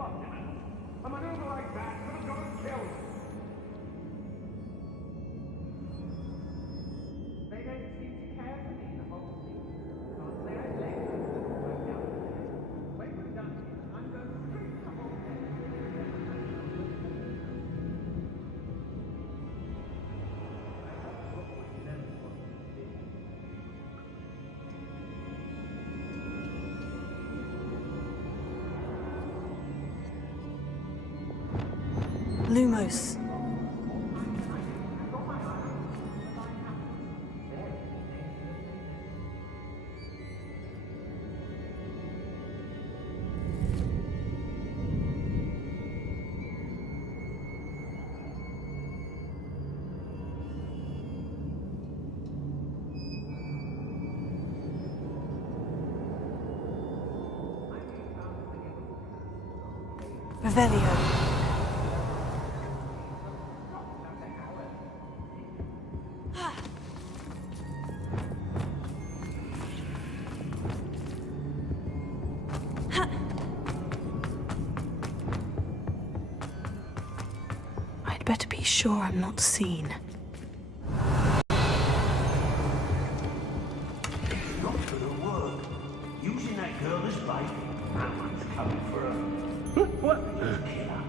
A maneuver like that could have gone killed. They don't seem to care for me in the whole thing. Can't say I blame them. But now, when we're done here, I'm going straight to the whole thing. Lumos. Revelio. I'd better be sure I'm not seen. Not gonna work. Using that girl as bait, that one's coming for her. What? Just kill her.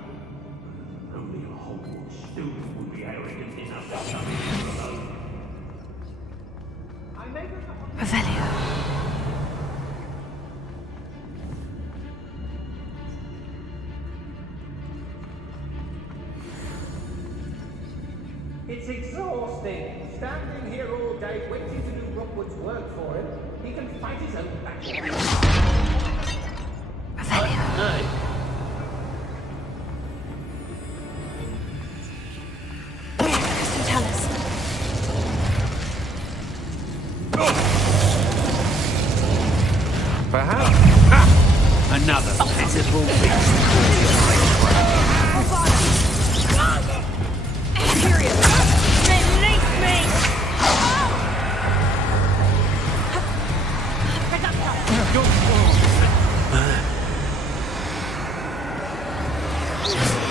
Only a Hogwarts student would be arrogant enough to come in alone. Revelio. It's exhausting. Standing here all day waiting to do Rookwood's work for him. He can fight his own battles. Hey. Perhaps. Another pitiful beast. Release me!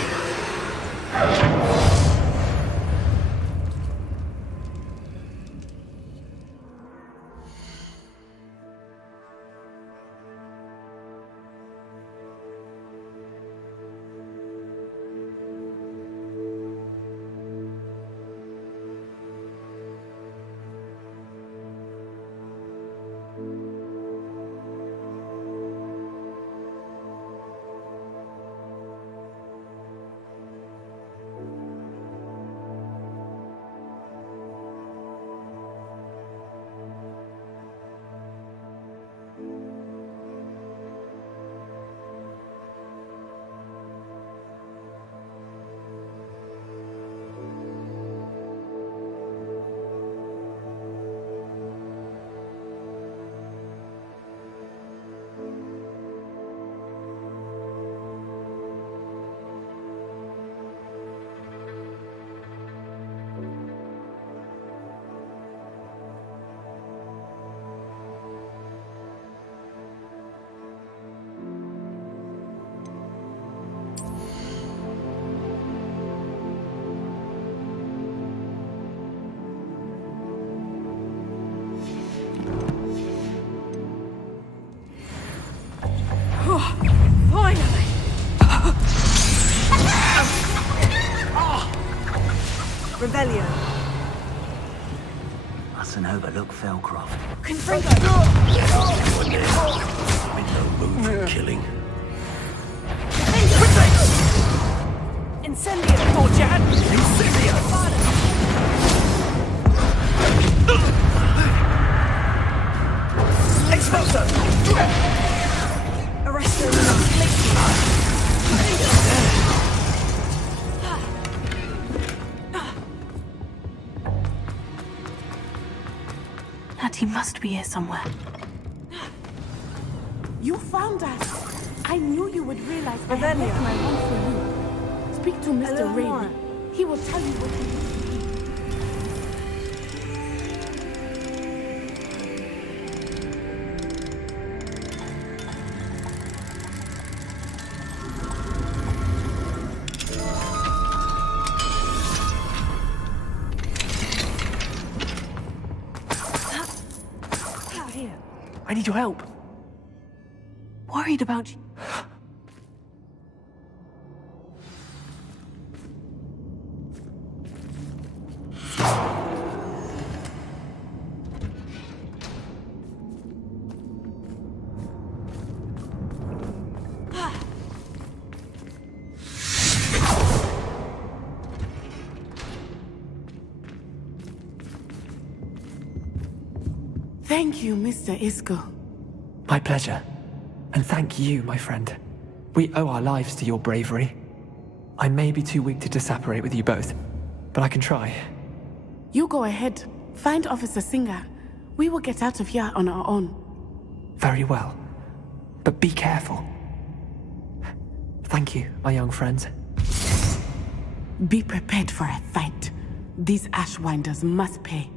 Finally! Revelio. Mustn't overlook Felcroft. Confringo! I'm in no mood for killing. Incendio! Hold your hand! Incendio! Exploso! Arresto! Natty must be here somewhere. You found us. I knew you would realize I had Revelio. left my home for you. Speak to Mr. Eleanor. Raven. He will tell you what to do. your help. Worried about you. Thank you, Mr. Isco. My pleasure. And thank you, my friend. We owe our lives to your bravery. I may be too weak to disapparate with you both, but I can try. You go ahead. Find Officer Singer. We will get out of here on our own. Very well. But be careful. Thank you, my young friends. Be prepared for a fight. These Ashwinders must pay.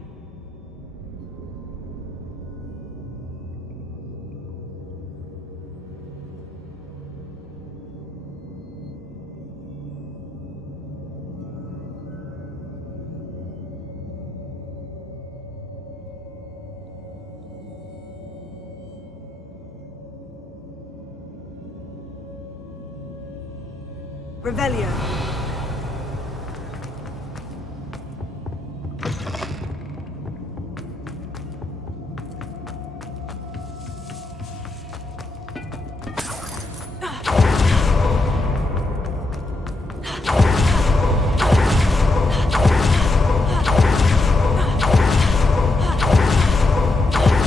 Revelio.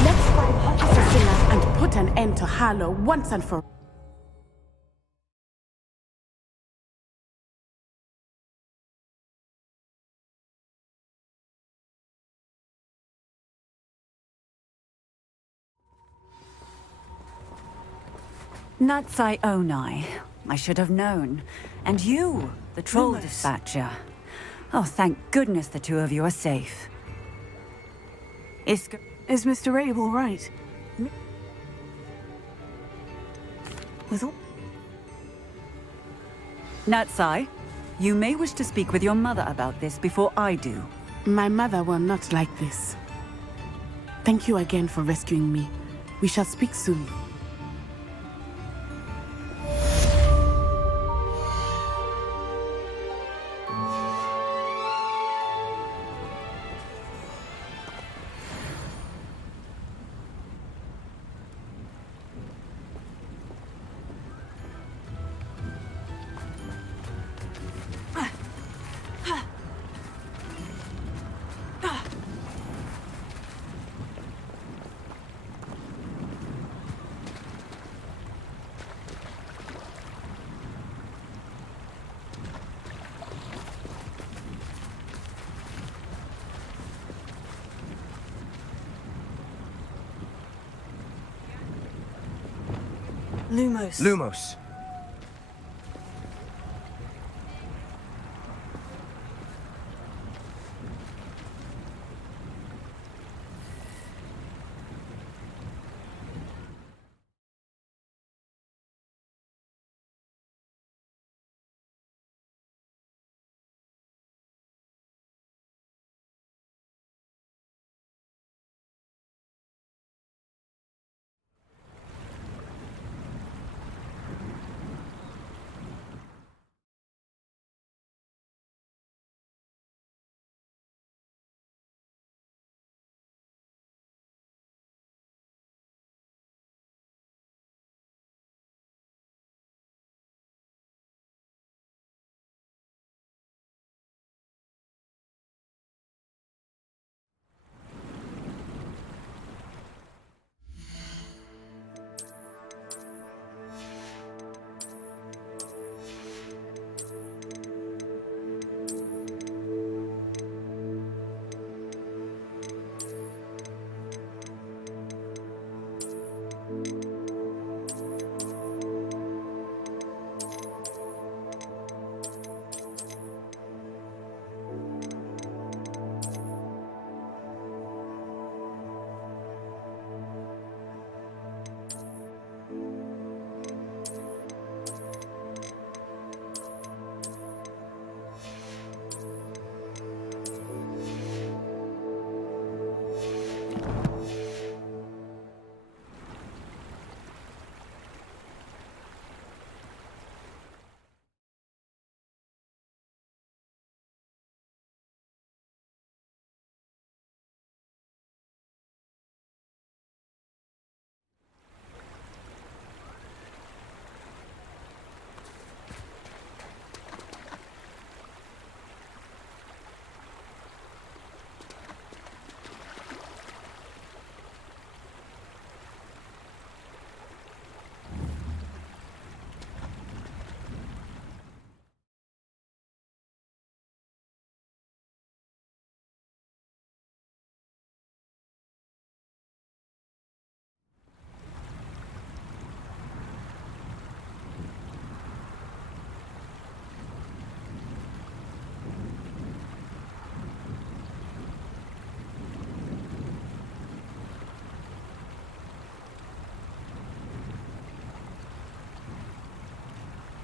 Let's find Officer Singer and put an end to Harlow once and for all. Seb&ommy. I should have known. And you, the troll Lumos. dispatcher. Oh, thank goodness the two of you are safe. Is Mr. Rabe all right? With all... Natsai, you may wish to speak with your mother about this before I do. My mother will not like this. Thank you again for rescuing me. We shall speak soon. Lumos. Lumos.